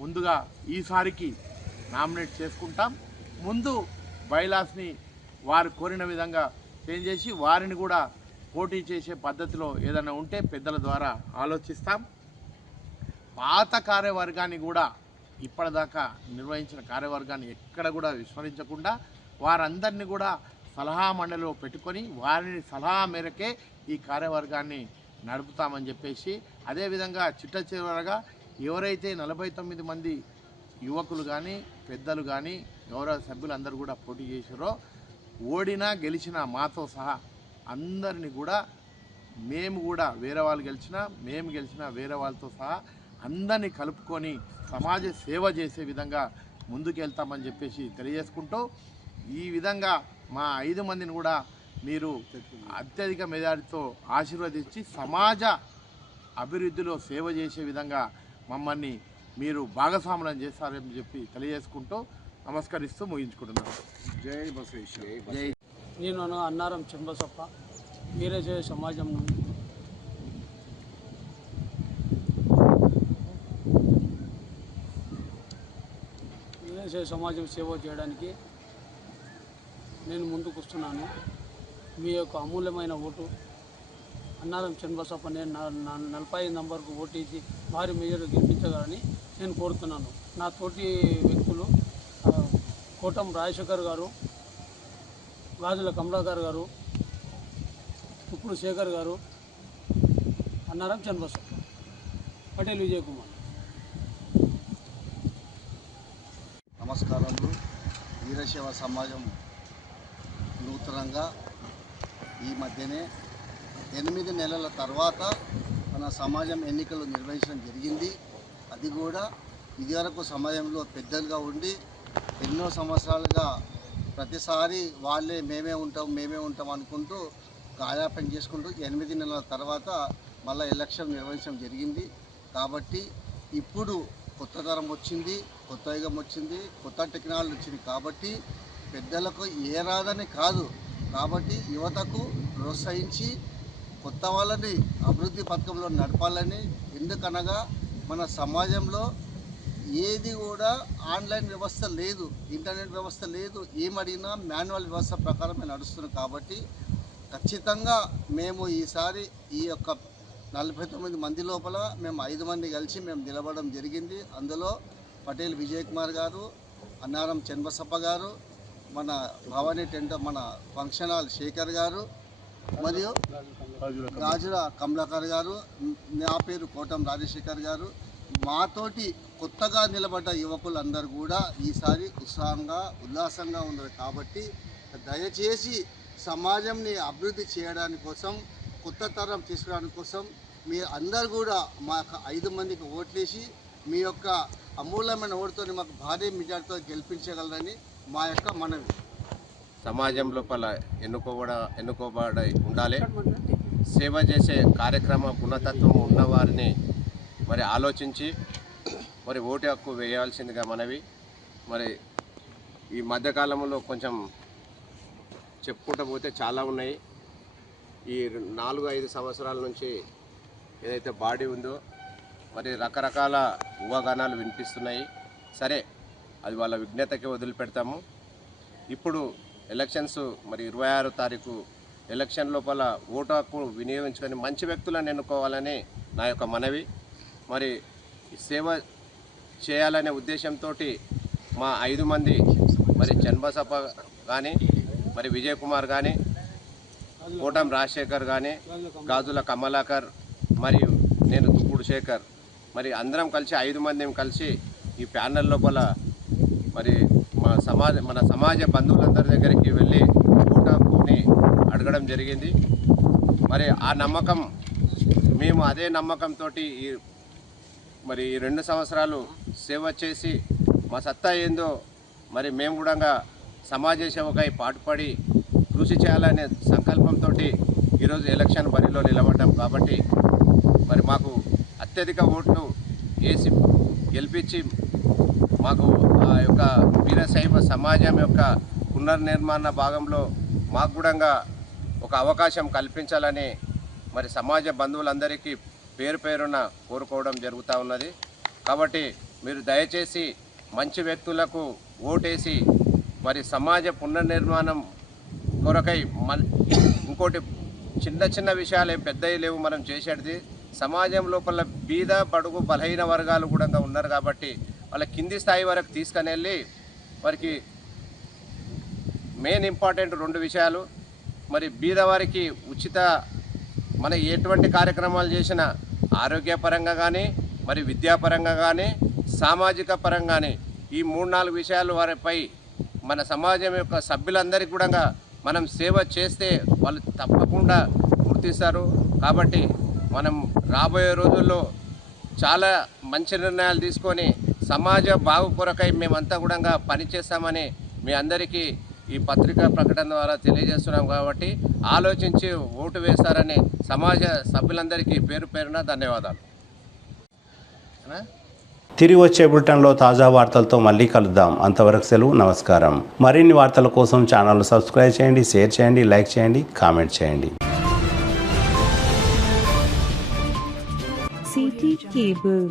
ముందుగా ఈసారికి నామినేట్ చేసుకుంటాం. ముందు బైలాస్ని వారు కోరిన విధంగా చేంజ్ చేసి వారిని కూడా పోటీ చేసే పద్ధతిలో ఏదైనా ఉంటే పెద్దల ద్వారా ఆలోచిస్తాం. పాత కార్యవర్గాన్ని కూడా ఇప్పటిదాకా నిర్వహించిన కార్యవర్గాన్ని ఎక్కడ కూడా విస్మరించకుండా వారందరినీ కూడా సలహా మండలిలో పెట్టుకొని వారిని సలహా మేరకే ఈ కార్యవర్గాన్ని నడుపుతామని చెప్పేసి, అదేవిధంగా చిట్ట చివరగా ఎవరైతే 49 మంది యువకులు కానీ పెద్దలు కానీ గౌరవ సభ్యులందరూ కూడా పోటీ చేశారో ఓడినా గెలిచినా మాతో సహా అందరినీ కూడా మేము కూడా వేరే వాళ్ళు గెలిచినా మేము గెలిచినా వేరే వాళ్ళతో సహా అందరినీ కలుపుకొని సమాజ సేవ చేసే విధంగా ముందుకు వెళ్తామని చెప్పేసి తెలియజేసుకుంటూ ఈ విధంగా మా 5 మందిని కూడా మీరు అత్యధిక మెజారిటీతో ఆశీర్వదించి సమాజ అభివృద్ధిలో సేవ చేసే విధంగా మమ్మల్ని మీరు భాగస్వాములను చేస్తారని చెప్పి తెలియజేసుకుంటూ నమస్కరిస్తూ ముగించుకుంటున్నాను. జై బసవేశ్వర. జై. నేను అన్నారం చెంబసప్ప వీరజయ సమాజం నుండి వీరజయ సమాజం సేవ చేయడానికి నేను ముందుకు వస్తున్నాను. మీ యొక్క అమూల్యమైన ఓటు అన్నారం చెంబసప్ప నేను 45 నంబర్కు ఓటేసి భారీ మెజారిటీ గెలిపించగలని నేను కోరుతున్నాను. నా తోటి వ్యక్తులు కోటం రాజశేఖర్ గారు, గాజుల కమలాకర్ గారు, తుప్పుడు శేఖర్ గారు, అన్నారం చెంబసప్ప, పటేల్ విజయ్ కుమార్. నమస్కారములు. వీరశైవ సమాజం నూతనంగా ఈ మధ్యనే 8 నెలల తర్వాత మన సమాజం ఎన్నికలు నిర్వహించడం జరిగింది. అది కూడా ఇదివరకు సమాజంలో పెద్దలుగా ఉండి ఎన్నో సంవత్సరాలుగా ప్రతిసారి వాళ్ళే మేమే ఉంటాం అనుకుంటూ కాయాపం చేసుకుంటూ 8 నెలల తర్వాత మళ్ళీ ఎలక్షన్ నిర్వహించడం జరిగింది. కాబట్టి ఇప్పుడు కొత్త తరం వచ్చింది, కొత్త యుగం వచ్చింది, కొత్త టెక్నాలజీ వచ్చింది. కాబట్టి పెద్దలకు ఏ రాదని కాదు, కాబట్టి యువతకు ప్రోత్సహించి కొత్త వాళ్ళని అభివృద్ధి పథకంలో నడపాలని. ఎందుకనగా మన సమాజంలో ఏది కూడా ఆన్లైన్ వ్యవస్థ లేదు, ఇంటర్నెట్ వ్యవస్థ లేదు, ఏమడిగినా మాన్యువల్ వ్యవస్థ ప్రకారమే నడుస్తుంది. కాబట్టి ఖచ్చితంగా మేము ఈసారి ఈ యొక్క 49 మంది లోపల మేము 5 మంది కలిసి మేము నిలబడడం జరిగింది. అందులో పటేల్ విజయ్ కుమార్ గారు, అన్నారం చెంబసప్ప గారు, మన భవానీ టెంట్ మన ఫంక్షన్ హాల్ శేఖర్ గారు, మరియు గాజుల కమలాకర్ గారు, నా పేరు కోటం రాజశేఖర్ గారు, మాతోటి కొత్తగా నిలబడ్డ యువకులందరూ కూడా ఈసారి ఉల్లాసంగా ఉన్నారు. కాబట్టి దయచేసి సమాజంని అభివృద్ధి చేయడానికి కోసం, కొత్త తరం తీసుకురావడానికి కోసం మీ అందరు కూడా మా 5 మందికి ఓట్లేసి మీ యొక్క అమూల్యమైన ఓటుతో మాకు భారీ మెజార్టీతో గెలిపించగలరని మా యొక్క మనవి. సమాజం లోపల ఎన్నుకోబడి ఉండాలి. సేవ చేసే కార్యక్రమ గుణతత్వం ఉన్నవారిని మరి ఆలోచించి మరి ఓటు హక్కు వేయాల్సిందిగా మనవి. మరి ఈ మధ్యకాలంలో కొంచెం చెప్పుకుంటూ పోతే చాలా ఉన్నాయి. ఈ 4-5 సంవత్సరాల నుంచి ఏదైతే బాడీ ఉందో మరి రకరకాల ఊహాగానాలు వినిపిస్తున్నాయి. సరే, అది వాళ్ళ విజ్ఞతకి వదిలిపెడతాము. ఇప్పుడు ఎలక్షన్స్ మరి 26వ తారీఖు ఎలక్షన్ లోపల ఓటు హక్కు వినియోగించుకొని మంచి వ్యక్తులను ఎన్నుకోవాలని నా యొక్క మనవి. మరి సేవ చేయాలనే ఉద్దేశంతో మా 5 మంది మరి చెంబసప్ప కానీ, మరి విజయ్ కుమార్ కానీ, కోటం రాజశేఖర్ కానీ, గాజుల కమలాకర్ మరియు నేను తుప్పుడు శేఖర్, మరి అందరం కలిసి 5 మంది కలిసి ఈ ప్యానెల్ లోపల మరి మన సమాజ బంధువులందరి దగ్గరికి వెళ్ళి ఓటు హక్కుని అడగడం జరిగింది. మరి ఆ నమ్మకం, మేము అదే నమ్మకంతో మరి ఈ 2 సంవత్సరాలు సేవ చేసి మా సత్తా ఏందో మరి మేము కూడా సమాజ సేవకై పాటుపడి కృషి చేయాలనే సంకల్పంతో ఈరోజు ఎలక్షన్ బరిలో నిలబడ్డాం. కాబట్టి మరి మాకు అత్యధిక ఓట్లు వేసి గెలిపించి మాకు ఆ యొక్క వీరశైవ సమాజం యొక్క పునర్నిర్మాణ భాగంలో మాకు కూడా ఒక అవకాశం కల్పించాలని మరి సమాజ బంధువులందరికీ పేరు పేరున కోరుకోవడం జరుగుతూ ఉన్నది. కాబట్టి మీరు దయచేసి మంచి వ్యక్తులకు ఓటేసి మరి సమాజ పునర్నిర్మాణం కొరకై ఇంకోటి చిన్న విషయాలు పెద్దవి లేవు మనం చేసేది. సమాజం లోపల బీద బడుగు బలహీన వర్గాలు కూడా ఉన్నారు. కాబట్టి వాళ్ళ కింది స్థాయి వరకు తీసుకుని వెళ్ళి వారికి మెయిన్ ఇంపార్టెంట్ 2 విషయాలు. మరి బీదవారికి ఉచిత మన ఎటువంటి కార్యక్రమాలు చేసినా ఆరోగ్యపరంగా కానీ, మరి విద్యాపరంగా కానీ, సామాజిక పరంగా కానీ ఈ 3-4 విషయాలు వారిపై మన సమాజం యొక్క సభ్యులందరికీ కూడా మనం సేవ చేస్తే వాళ్ళు తప్పకుండా గుర్తిస్తారు. కాబట్టి మనం రాబోయే రోజుల్లో చాలా మంచి నిర్ణయాలు తీసుకొని సమాజ బాగు కొరకై మేమంతా కూడా పనిచేస్తామని మీ అందరికీ ఈ పత్రికా ప్రకటన ద్వారా తెలియజేస్తున్నాం కాబట్టి ఆలోచించి ఓటు వేస్తారని సమాజ సభ్యులందరికీ పేరు పేరున ధన్యవాదాలు. తిరిగి వచ్చే బులెటిన్లో తాజా వార్తలతో మళ్ళీ కలుద్దాం. అంతవరకు సెలవు, నమస్కారం. మరిన్ని వార్తల కోసం ఛానల్ సబ్స్క్రైబ్ చేయండి, షేర్ చేయండి, లైక్ చేయండి, కామెంట్ చేయండి. CT Cable.